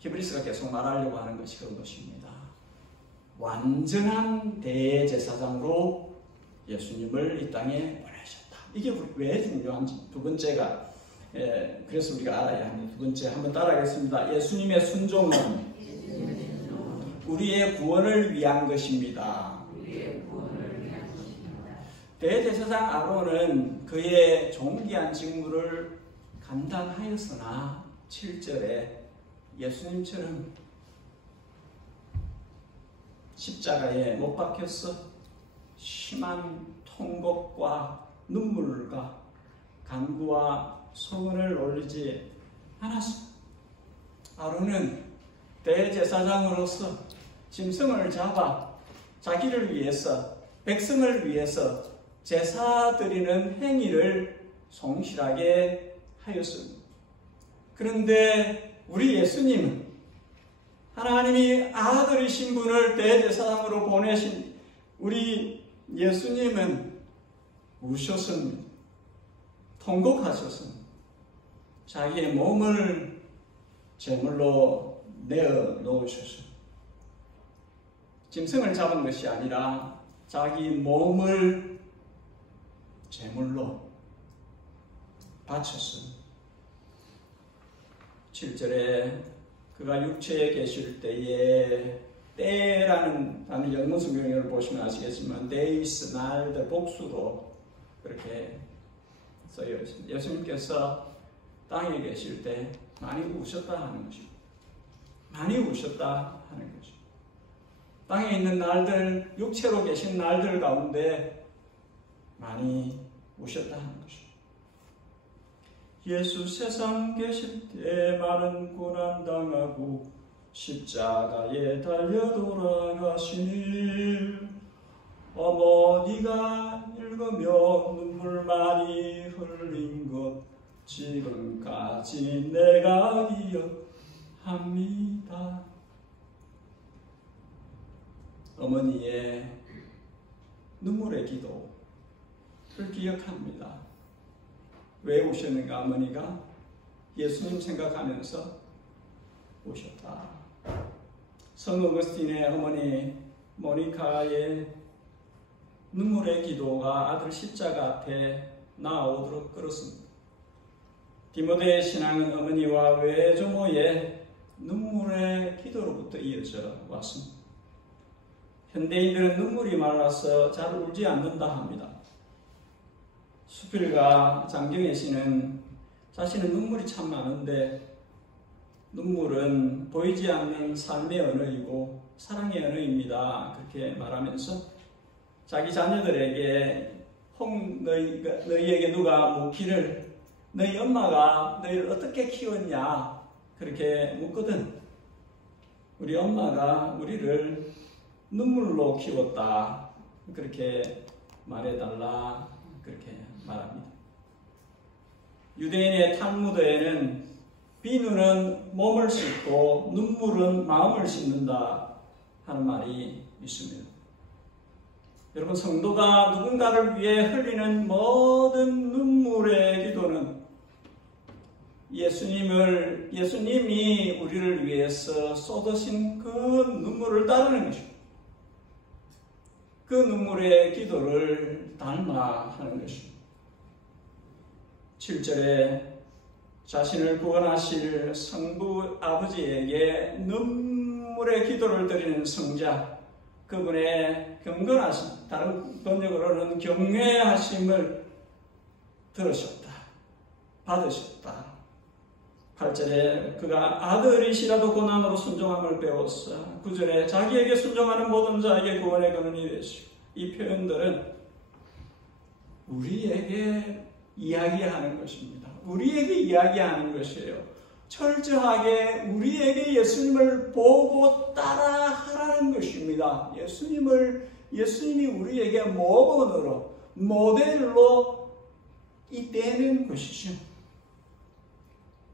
히브리서가 계속 말하려고 하는 것이 그것입니다. 완전한 대제사장으로 예수님을 이 땅에 보내셨다. 이게 왜 중요한지 두 번째가 그래서 우리가 알아야 합니다. 두 번째 한번 따라하겠습니다. 예수님의 순종은 우리의 구원을 위한 것입니다. 대제사장 아론은 그의 존귀한 직무를 감당하였으나 7절에 예수님처럼 십자가에 못 박혀서 심한 통곡과 눈물과 간구와 소원을 올리지 않았습니다. 아론은 대제사장으로서 짐승을 잡아 자기를 위해서, 백성을 위해서 제사 드리는 행위를 성실하게 하였습니다. 그런데 우리 예수님은 하나님이 아들이신 분을 대제사장으로 보내신 우리 예수님은 우셨습니다. 통곡하셨습니다. 자기의 몸을 제물로 내어 놓으셨습니다. 짐승을 잡은 것이 아니라 자기 몸을 제물로 바쳤습니다. 7절에 그가 육체에 계실 때에 때라는 단어 영문 성경을 보시면 아시겠지만 데이스, 날들, 복수로 그렇게 써여 있습니다. 예수님께서 땅에 계실 때 많이 우셨다 하는 것입니다. 많이 우셨다 하는 것입니다. 땅에 있는 날들, 육체로 계신 날들 가운데 많이 우셨다 하는 것입니다. 예수 세상 계실 때 많은 고난 당하고 십자가에 달려 돌아가시니 어머니가 읽으며 눈물 많이 흘린 것 지금까지 내가 기억합니다. 어머니의 눈물의 기도를 기억합니다. 왜 우셨는가? 어머니가 예수님 생각하면서 우셨다. 성 어거스틴의 어머니 모니카의 눈물의 기도가 아들 십자가 앞에 나오도록 끌었습니다. 디모데의 신앙은 어머니와 외조모의 눈물의 기도로부터 이어져 왔습니다. 현대인들은 눈물이 말라서 잘 울지 않는다 합니다. 수필가 장경애 씨는 자신은 눈물이 참 많은데 눈물은 보이지 않는 삶의 언어이고 사랑의 언어입니다. 그렇게 말하면서 자기 자녀들에게 너희에게 누가 묻기를 너희 엄마가 너희를 어떻게 키웠냐 그렇게 묻거든. 우리 엄마가 우리를 눈물로 키웠다. 그렇게 말해달라. 그렇게 말합니다. 유대인의 탈무드에는 비누는 몸을 씻고 눈물은 마음을 씻는다 하는 말이 있습니다. 여러분, 성도가 누군가를 위해 흘리는 모든 눈물의 기도는 예수님이 우리를 위해서 쏟으신 그 눈물을 따르는 것입니다. 그 눈물의 기도를 닮아 하는 것입니다. 7절에 자신을 구원하실 성부 아버지에게 눈물의 기도를 드리는 성자, 그분의 경건하심, 다른 번역으로는 경외하심을 들으셨다, 받으셨다. 8절에 그가 아들이시라도 고난으로 순종함을 배웠어. 9절에 자기에게 순종하는 모든 자에게 구원의 근원이 되시고. 이 표현들은 우리에게 이야기하는 것입니다. 우리에게 이야기하는 것이에요. 철저하게 우리에게 예수님을 보고 따라하라는 것입니다. 예수님이 우리에게 모범으로, 모델로 있다는 것이죠.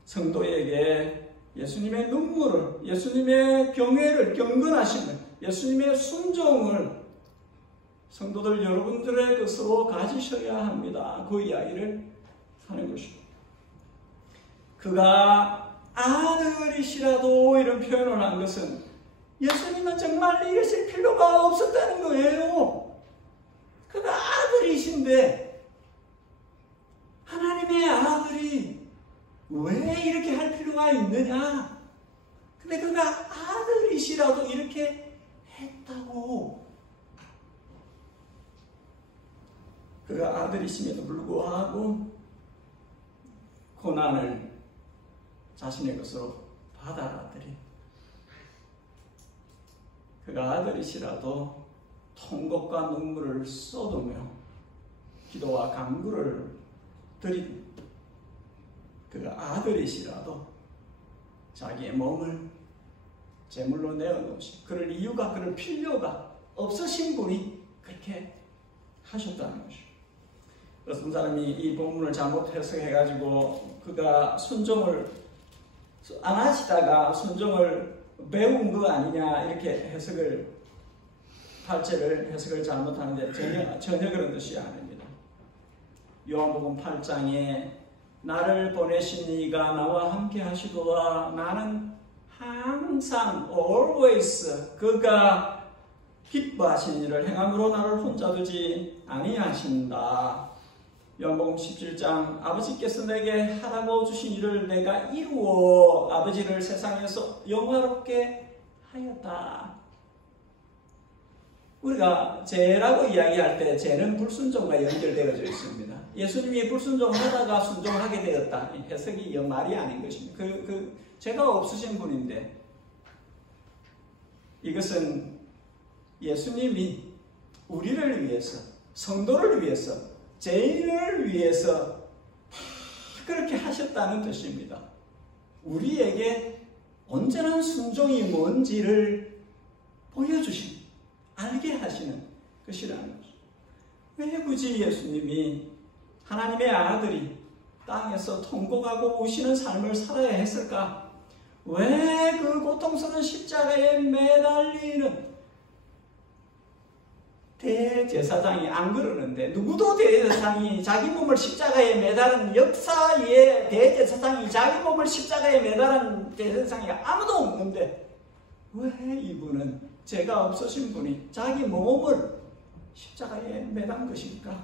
성도에게 예수님의 눈물을, 예수님의 경외를, 경건하심을, 예수님의 순종을 성도들 여러분들의 것으로 가지셔야 합니다. 그 이야기를 하는 것입니다. 그가 아들이시라도 이런 표현을 한 것은 예수님은 정말 이러실 필요가 없었다는 거예요. 그가 아들이신데 하나님의 아들이 왜 이렇게 할 필요가 있느냐? 근데 그가 아들이시라도 이렇게 했다고. 그가 아들이심에도 불구하고 고난을 자신의 것으로 받아들이. 그가 아들이시라도 통곡과 눈물을 쏟으며 기도와 간구를 드리고, 그가 아들이시라도 자기의 몸을 제물로 내어놓으시, 그럴 이유가, 그럴 필요가 없으신 분이 그렇게 하셨다는 것이죠. 어떤 사람이 이 본문을 잘못 해석해가지고 그가 순종을 안 하시다가 순종을 배운 거 아니냐 이렇게 8절을 해석을 잘못하는데 전혀 그런 뜻이 아닙니다. 요한복음 8장에 나를 보내신 이가 나와 함께 하시도다. 나는 항상 always 그가 기뻐하신 일을 행함으로 나를 혼자 두지 아니하신다. 요한복음 17장 아버지께서 내게 하라고 주신 일을 내가 이루어 아버지를 세상에서 영화롭게 하였다. 우리가 죄라고 이야기할 때 죄는 불순종과 연결되어져 있습니다. 예수님이 불순종하다가 순종하게 되었다. 해석이 영 말이 아닌 것입니다. 죄가 없으신 분인데 이것은 예수님이 우리를 위해서, 성도를 위해서, 죄인을 위해서 다 그렇게 하셨다는 뜻입니다. 우리에게 온전한 순종이 뭔지를 보여주신, 알게 하시는 것이라는 거죠. 왜 굳이 예수님이 하나님의 아들이 땅에서 통곡하고 우시는 삶을 살아야 했을까? 왜 그 고통스러운 십자가에 매달리는 대제사장이 안 그러는데, 누구도 대제사장이 자기 몸을 십자가에 매달은 역사에 대제사장이 자기 몸을 십자가에 매달은 대제사장이 아무도 없는데 왜 이분은 죄가 없으신 분이 자기 몸을 십자가에 매단 것일까?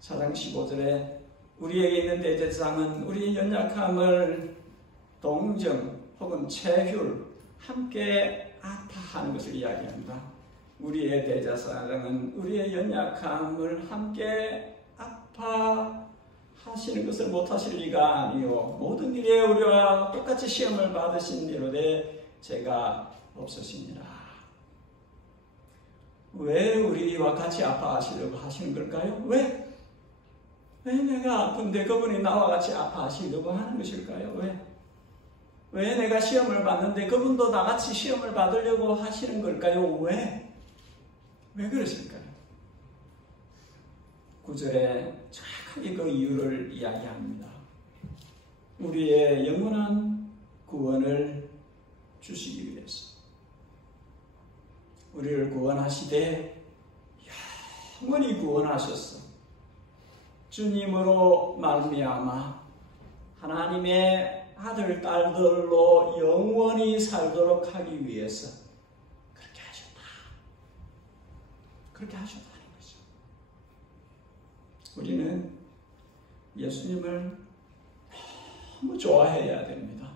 4장 15절에 우리에게 있는 대제사장은 우리의 연약함을 동정 혹은 체휼 함께 아파하는 것을 이야기합니다. 우리의 대제사장은 우리의 연약함을 함께 아파하시는 것을 못하실 리가 아니요 모든 일에 우리와 똑같이 시험을 받으신 이로되 죄가 없으시니라. 왜 우리와 같이 아파하시려고 하시는 걸까요? 왜 내가 아픈데 그분이 나와 같이 아파하시려고 하는 것일까요? 왜 내가 시험을 받는데 그분도 나같이 시험을 받으려고 하시는 걸까요? 왜 그러실까요? 9절에 정확하게 그 이유를 이야기합니다. 우리의 영원한 구원을 주시기 위해서. 우리를 구원하시되 영원히 구원하셨어. 주님으로 말미암아 하나님의 아들, 딸들로 영원히 살도록 하기 위해서 그렇게 하셨다는 거죠. 우리는 예수님을 너무 좋아해야 됩니다.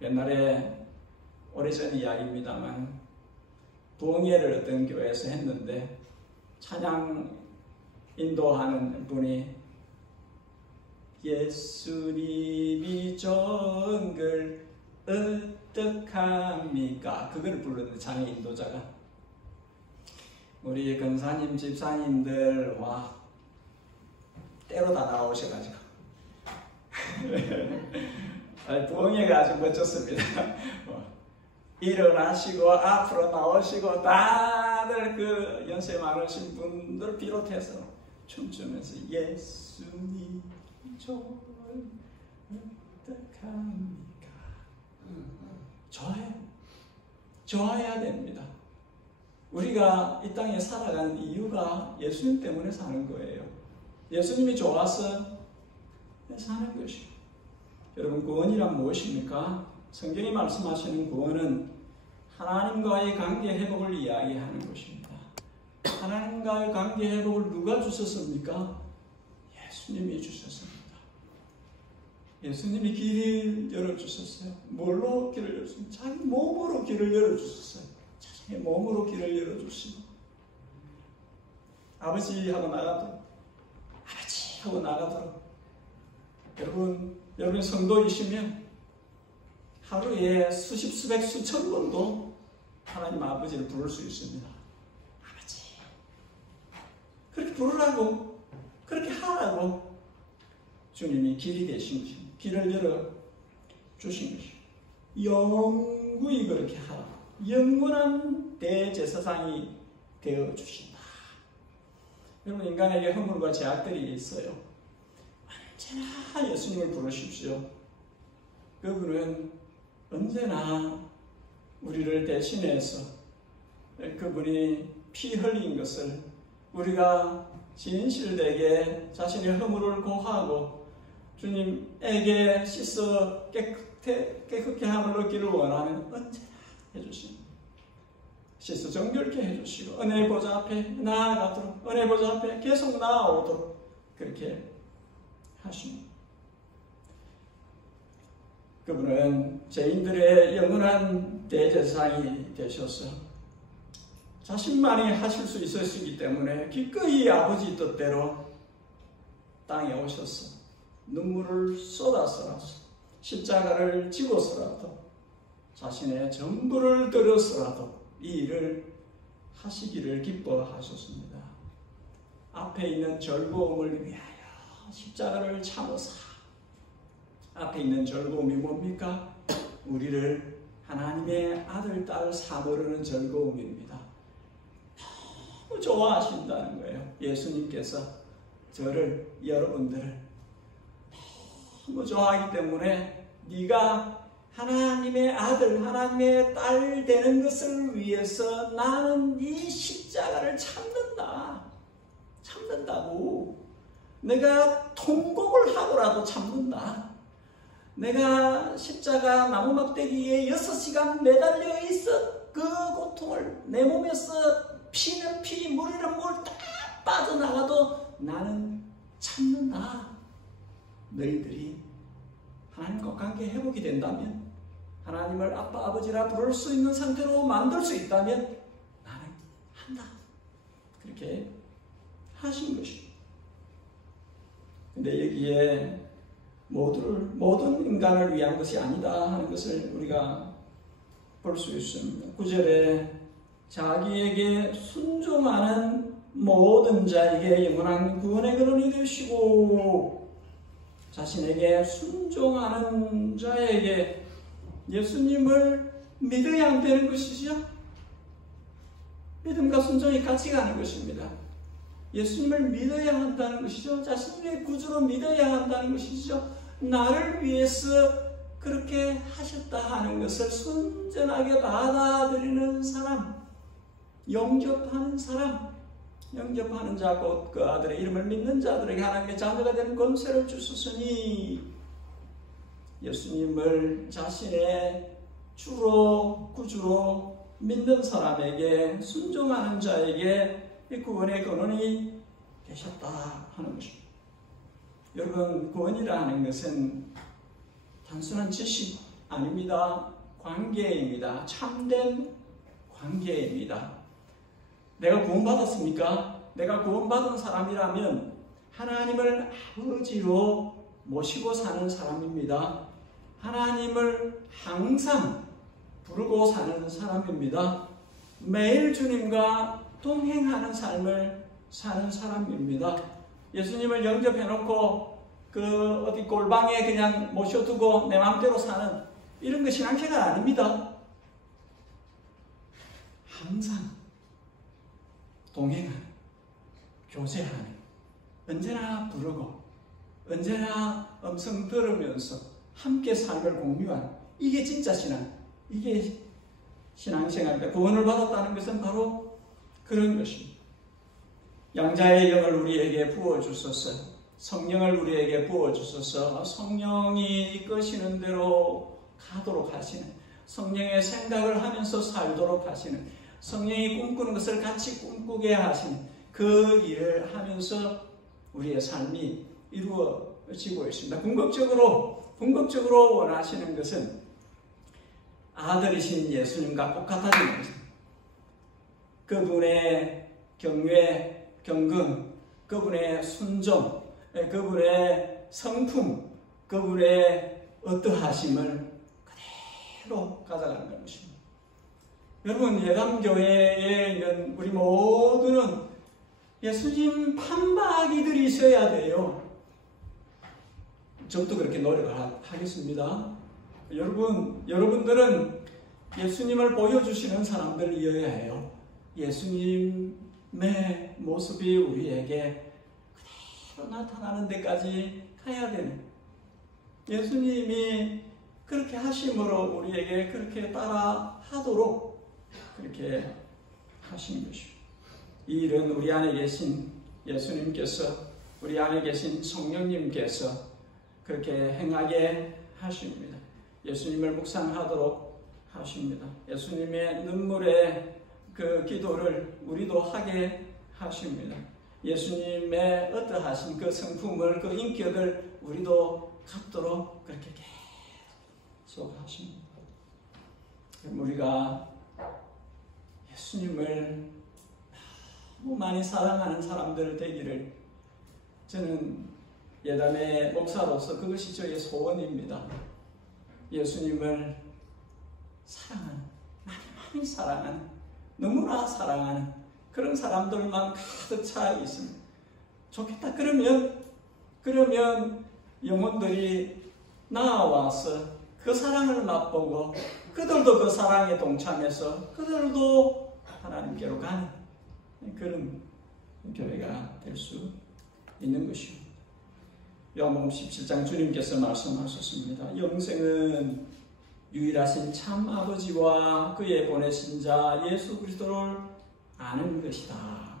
옛날에 오래전 이야기입니다만 부흥회를 어떤 교회에서 했는데 찬양 인도하는 분이 예수님이 좋은 걸 어떡합니까? 그걸 부르는 찬양 인도자가 우리 권사님 집사님들 와 때로 다 나오셔가지고 부흥회가 아주 멋졌습니다. 일어나시고 앞으로 나오시고 다들 그 연세 많으신 분들 비롯해서 춤추면서 예수님 좋은 어떡합니까? 좋아해야 됩니다. 우리가 이 땅에 살아가는 이유가 예수님 때문에 사는 거예요. 예수님이 좋아서 사는 것이에요. 여러분, 구원이란 무엇입니까? 성경이 말씀하시는 구원은 하나님과의 관계 회복을 이야기하는 것입니다. 하나님과의 관계 회복을 누가 주셨습니까? 예수님이 주셨습니다. 예수님이 길을 열어주셨어요. 뭘로 길을 열어주셨어요? 자기 몸으로 길을 열어주셨어요. 자신의 몸으로 길을 열어주시고 아버지하고 나가도록 여러분 성도이시면 하루에 수십, 수백, 수천 번도 하나님 아버지를 부를 수 있습니다. 아버지. 그렇게 부르라고, 그렇게 하라고 주님이 길이 되신 것입니다. 길을 열어주신 것입니다. 영구히 그렇게 하라고. 영원한 대제사장이 되어주신다. 여러분, 인간에게 허물과 죄악들이 있어요. 언제나 예수님을 부르십시오. 그분은 언제나 우리를 대신해서 그분이 피 흘린 것을 우리가 진실되게 자신의 허물을 고하고 주님에게 씻어 깨끗게 함을 얻기를 원하면 언제나 해주십니다. 씻어 정결케 해주시고 은혜 보좌 앞에 나아가도록, 은혜 보좌 앞에 계속 나아오도록 그렇게 하십니다. 그분은 죄인들의 영원한 대제사장이 되셔서 자신만이 하실 수 있으시기 때문에 기꺼이 아버지 뜻대로 땅에 오셔서 눈물을 쏟아서라도 십자가를 지고서라도 자신의 전부를 들여서라도 이 일을 하시기를 기뻐하셨습니다. 앞에 있는 즐거움을 위하여 십자가를 참으사. 앞에 있는 즐거움이 뭡니까? 우리를 하나님의 아들, 딸 삼으려는 즐거움입니다. 너무 좋아하신다는 거예요. 예수님께서 저를, 여러분들을 너무 좋아하기 때문에 네가 하나님의 아들, 하나님의 딸 되는 것을 위해서 나는 이 십자가를 참는다고. 내가 통곡을 하고라도 참는다. 내가 십자가 나무 막대기에 6시간 매달려 있어 그 고통을 내 몸에서 피는 피, 물이는 물 다 빠져나가도 나는 참는다. 너희들이 하나님과 관계 회복이 된다면, 하나님을 아빠, 아버지라 부를 수 있는 상태로 만들 수 있다면 나는 한다. 그렇게 하신 것입니다. 근데 여기에 모든 인간을 위한 것이 아니다 하는 것을 우리가 볼 수 있습니다. 9절에 자기에게 순종하는 모든 자에게 영원한 구원의 근원이 되시고, 자신에게 순종하는 자에게 예수님을 믿어야 한다는 것이죠. 믿음과 순종이 같이 가는 것입니다. 예수님을 믿어야 한다는 것이죠. 자신의 구주로 믿어야 한다는 것이죠. 나를 위해서 그렇게 하셨다 하는 것을 순전하게 받아들이는 사람, 영접하는 사람, 영접하는 자 곧 그 아들의 이름을 믿는 자들에게 하나님의 자녀가 되는 권세를 주셨으니, 예수님을 자신의 주로 구주로 믿는 사람에게, 순종하는 자에게 이 구원의 근원이 되셨다 하는 것입니다. 여러분, 구원이라는 것은 단순한 지식 아닙니다. 관계입니다. 참된 관계입니다. 내가 구원받았습니까? 내가 구원받은 사람이라면 하나님을 아버지로 모시고 사는 사람입니다. 하나님을 항상 부르고 사는 사람입니다. 매일 주님과 동행하는 삶을 사는 사람입니다. 예수님을 영접해놓고 그 어디 골방에 그냥 모셔두고 내 마음대로 사는 이런 거 신앙생활 아닙니다. 항상 동행하는, 교제하는, 언제나 부르고 언제나 음성 들으면서 함께 삶을 공유하는, 이게 진짜 신앙, 이게 신앙생활입니다. 구원을 받았다는 것은 바로 그런 것입니다. 양자의 영을 우리에게 부어주소서, 성령을 우리에게 부어주소서, 성령이 이끄시는 대로 가도록 하시는, 성령의 생각을 하면서 살도록 하시는, 성령이 꿈꾸는 것을 같이 꿈꾸게 하시는 그 일을 하면서 우리의 삶이 이루어지고 있습니다. 궁극적으로 원하시는 것은 아들이신 예수님과 똑같아지는 것입니다. 그분의 경외, 경건, 그분의 순종, 그분의 성품, 그분의 어떠하심을 그대로 가져가는 것입니다. 여러분, 예담교회에 있는 우리 모두는 예수님 판박이들이셔야 돼요. 저부터 그렇게 노력을 하겠습니다. 여러분들은 예수님을 보여주시는 사람들이어야 해요. 예수님의 모습이 우리에게 그대로 나타나는 데까지 가야 되는, 예수님이 그렇게 하심으로 우리에게 그렇게 따라 하도록 그렇게 하신 것입니다. 이 일은 우리 안에 계신 예수님께서, 우리 안에 계신 성령님께서 그렇게 행하게 하십니다. 예수님을 묵상하도록 하십니다. 예수님의 눈물의 그 기도를 우리도 하게 하십니다. 예수님의 어떠하신 그 성품을, 그 인격을 우리도 갖도록 그렇게 계속 하십니다. 우리가 예수님을 너무 많이 사랑하는 사람들 되기를, 저는 예담의 목사로서 그것이 저의 소원입니다. 예수님을 사랑하는, 많이 사랑하는, 너무나 사랑하는 그런 사람들만 가득 차 있습니다. 좋겠다. 그러면 영혼들이 나와서 그 사랑을 맛보고 그들도 그 사랑에 동참해서 그들도 하나님께로 가는 그런 교회가 될 수 있는 것입니다. 요한복음 17장 주님께서 말씀하셨습니다. 영생은 유일하신 참 아버지와 그의 보내신 자 예수 그리스도를 아는 것이다.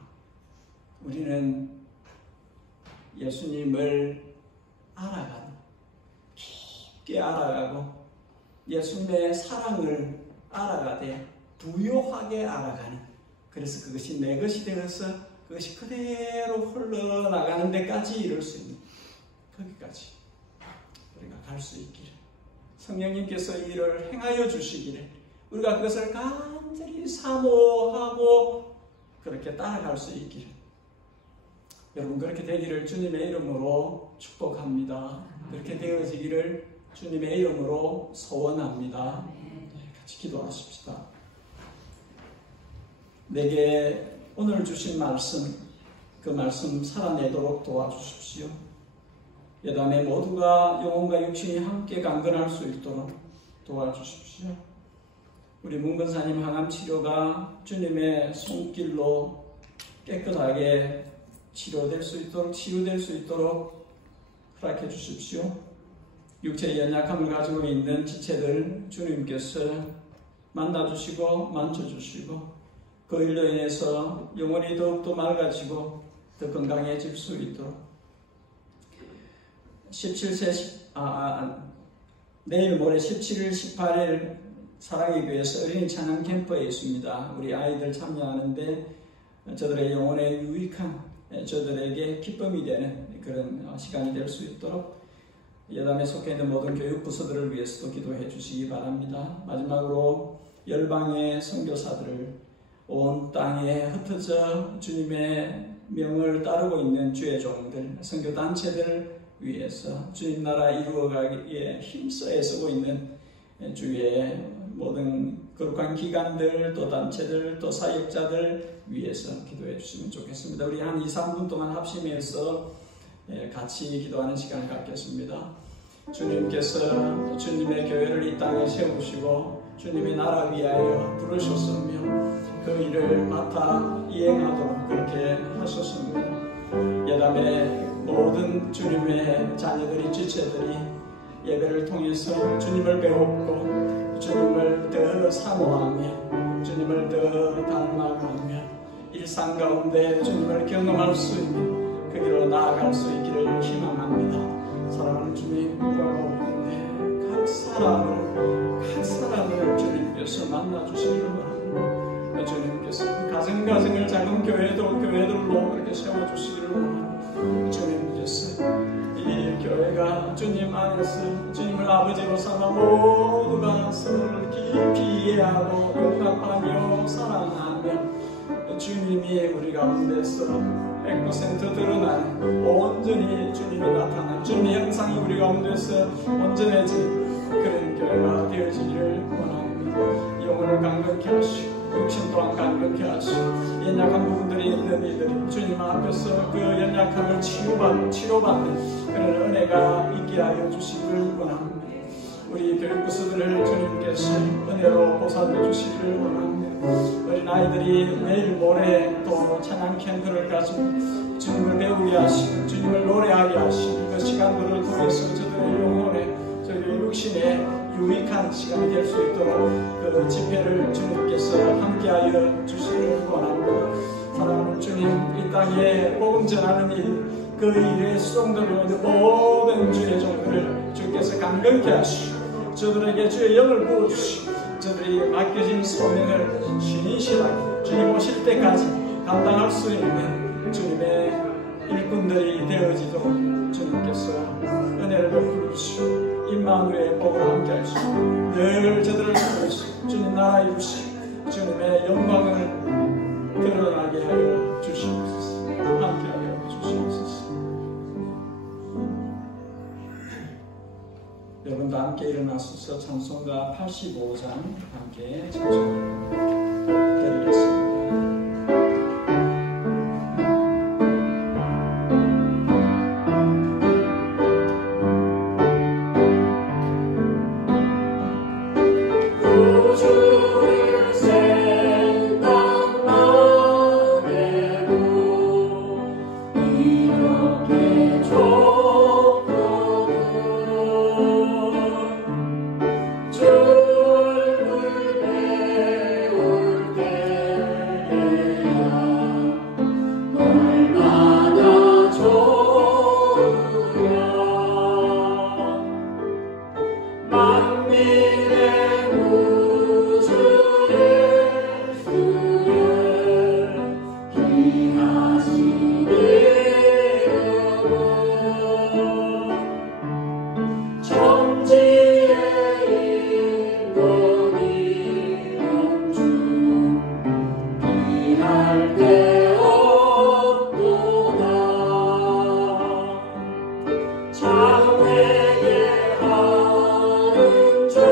우리는 예수님을 알아가고 깊게 알아가고 예수님의 사랑을 알아가되 부요하게 알아가는, 그래서 그것이 내 것이 되어서 그것이 그대로 흘러나가는 데까지 이룰 수 있는, 거기까지 우리가 갈 수 있기를 성령님께서 이 일을 행하여 주시기를, 우리가 그것을 간절히 사모하고 그렇게 따라갈 수 있기를, 여러분 그렇게 되기를 주님의 이름으로 축복합니다. 그렇게 되어지기를 주님의 이름으로 소원합니다. 같이 기도하십시다. 내게 오늘 주신 말씀, 그 말씀 살아내도록 도와주십시오. 예담의 모두가 영혼과 육신이 함께 강건할 수 있도록 도와주십시오. 우리 문근사님 항암 치료가 주님의 손길로 깨끗하게 치료될 수 있도록 허락해 주십시오. 육체의 연약함을 가지고 있는 지체들 주님께서 만나주시고 만져주시고 그 일로 인해서 영혼이 더욱더 맑아지고 더 건강해질 수 있도록 17세 모레 17일 18일 사랑의 교회에서 어린이 찬양 캠프에 있습니다. 우리 아이들 참여하는데 저들의 영혼에 유익한, 저들에게 기쁨이 되는 그런 시간이 될 수 있도록 예담에 속해 있는 모든 교육 부서들을 위해서도 기도해 주시기 바랍니다. 마지막으로 열방의 선교사들을 온 땅에 흩어져 주님의 명을 따르고 있는 주의 종들, 선교단체들을 위해서 주님 나라 이루어가기에 힘써 애쓰고 있는 주의 모든 거룩한 기관들, 또 단체들, 또 사역자들 위해서 기도해 주시면 좋겠습니다. 우리 한 2-3분 동안 합심해서 같이 기도하는 시간을 갖겠습니다. 주님께서 주님의 교회를 이 땅에 세우시고 주님의 나라 위하여 부르셨으며 그 일을 맡아 이행하도록 그렇게 하셨습니다. 예담의 모든 주님의 자녀들이, 지체들이 예배를 통해서 주님을 배웠고 주님을 더 사모하며 주님을 더 닮아가며 일상 가운데 주님을 경험할 수 있는 그 길로 나아갈 수 있기를 희망합니다. 사랑하는 주님, 고마운데 각 사람을 주님께서 만나주시기를 바랍니다. 주님께서 가정가정을 작은 교회들로 그렇게 세워주시기를 원합니다. 주님께서 이 교회가 주님 안에서 주님을 아버지로 삼아 모두가 서로를 깊이 이해하고 용납하며 사랑하며 주님이 우리 가운데서 100% 드러나는 온전히 주님이 나타나는 주님의 형상이 우리 가운데서 온전해진 그런 교회가 되어지기를 원합니다. 영혼을 강건케 하시고 육신 또한 강건케 하시고 연약한 부분들이 있는 이들이 주님 앞에서 그 연약함을 치료받는 그런 은혜가 있게 하여 주시기를 원합니다. 우리 교육부서들을 주님께서 은혜로 보살펴 주시기를 원합니다. 어린아이들이 내일 모레 또 찬양 캠프를 가지고 주님을 배우게 하시고 주님을 노래하게 하시고 그 시간들을 통해서 저들의 영혼에 저희의 육신에 유익한 시간이 될 수 있도록 그 집회를 주님께서 함께하여 주시기를 원합니다. 사랑하는 주님, 이 땅에 복음 전하는 일, 그 일에 수종들로 있는 모든 주의 종들을 주께서 강건케 하시고 저들에게 주의 영을 부어주시고 저들이 맡겨진 소명을 신실하게 주님 오실 때까지 감당할 수 있는 주님의 일꾼들이 되어지도록 주님께서 은혜를 베풀어 주시고 임마누엘의 복을 함께 하시고 늘 저들을 통해서 주님 나라 이루시고 주님의 영광을 드러나게 하여 주시옵소서. 함께 하여 주시옵소서. 여러분도 함께 일어나셔서 찬송가 85장 함께 찬송을 드리겠습니다. 장래에 하는 자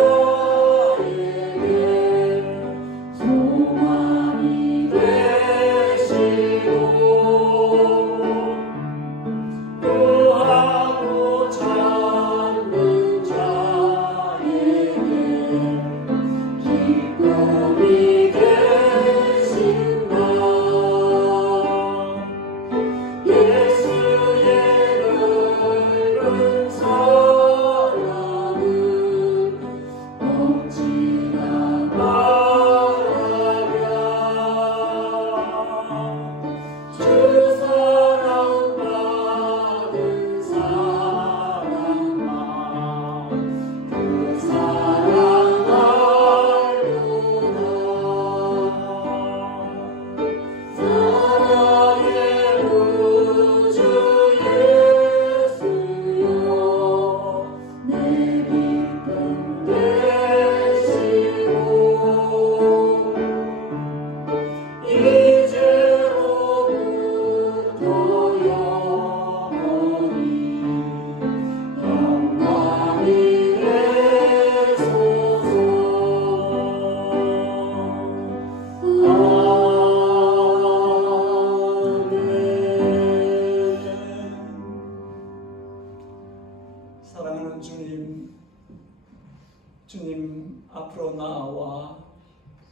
주님 앞으로 나와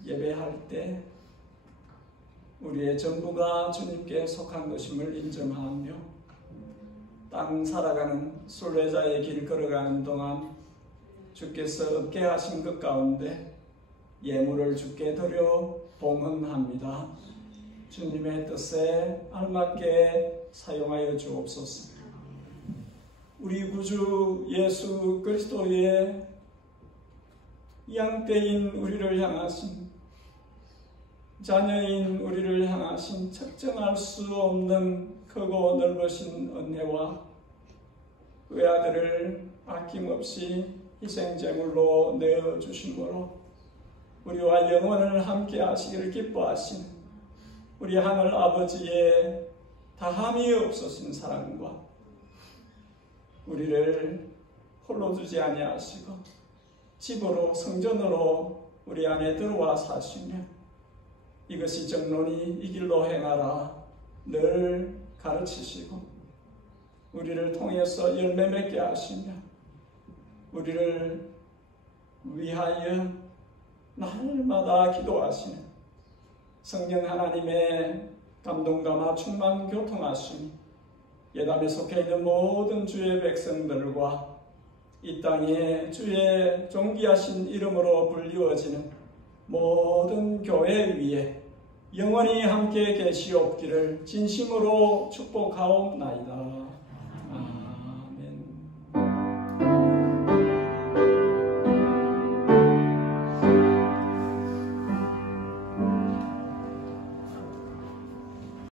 예배할 때 우리의 전부가 주님께 속한 것임을 인정하며 땅 살아가는 순례자의 길 걸어가는 동안 주께서 얻게 하신 것 가운데 예물을 주께 드려 봉헌합니다. 주님의 뜻에 알맞게 사용하여 주옵소서. 우리 구주 예수 그리스도의 양떼인 우리를 향하신, 자녀인 우리를 향하신 측정할 수 없는 크고 넓으신 은혜와 그 아들을 아낌없이 희생제물로 내어주심으로 우리와 영원을 함께 하시기를 기뻐하신 우리 하늘 아버지의 다함이 없으신 사랑과 우리를 홀로 두지 아니하시고 집으로 성전으로 우리 안에 들어와 사시며 이것이 정론이 이 길로 행하라 늘 가르치시고 우리를 통해서 열매 맺게 하시며 우리를 위하여 날마다 기도하시는 성령 하나님의 감동감화 충만 교통하심이 예담에 속해 있는 모든 주의 백성들과 이 땅에 주의 존귀하신 이름으로 불리워지는 모든 교회 위에 영원히 함께 계시옵기를 진심으로 축복하옵나이다.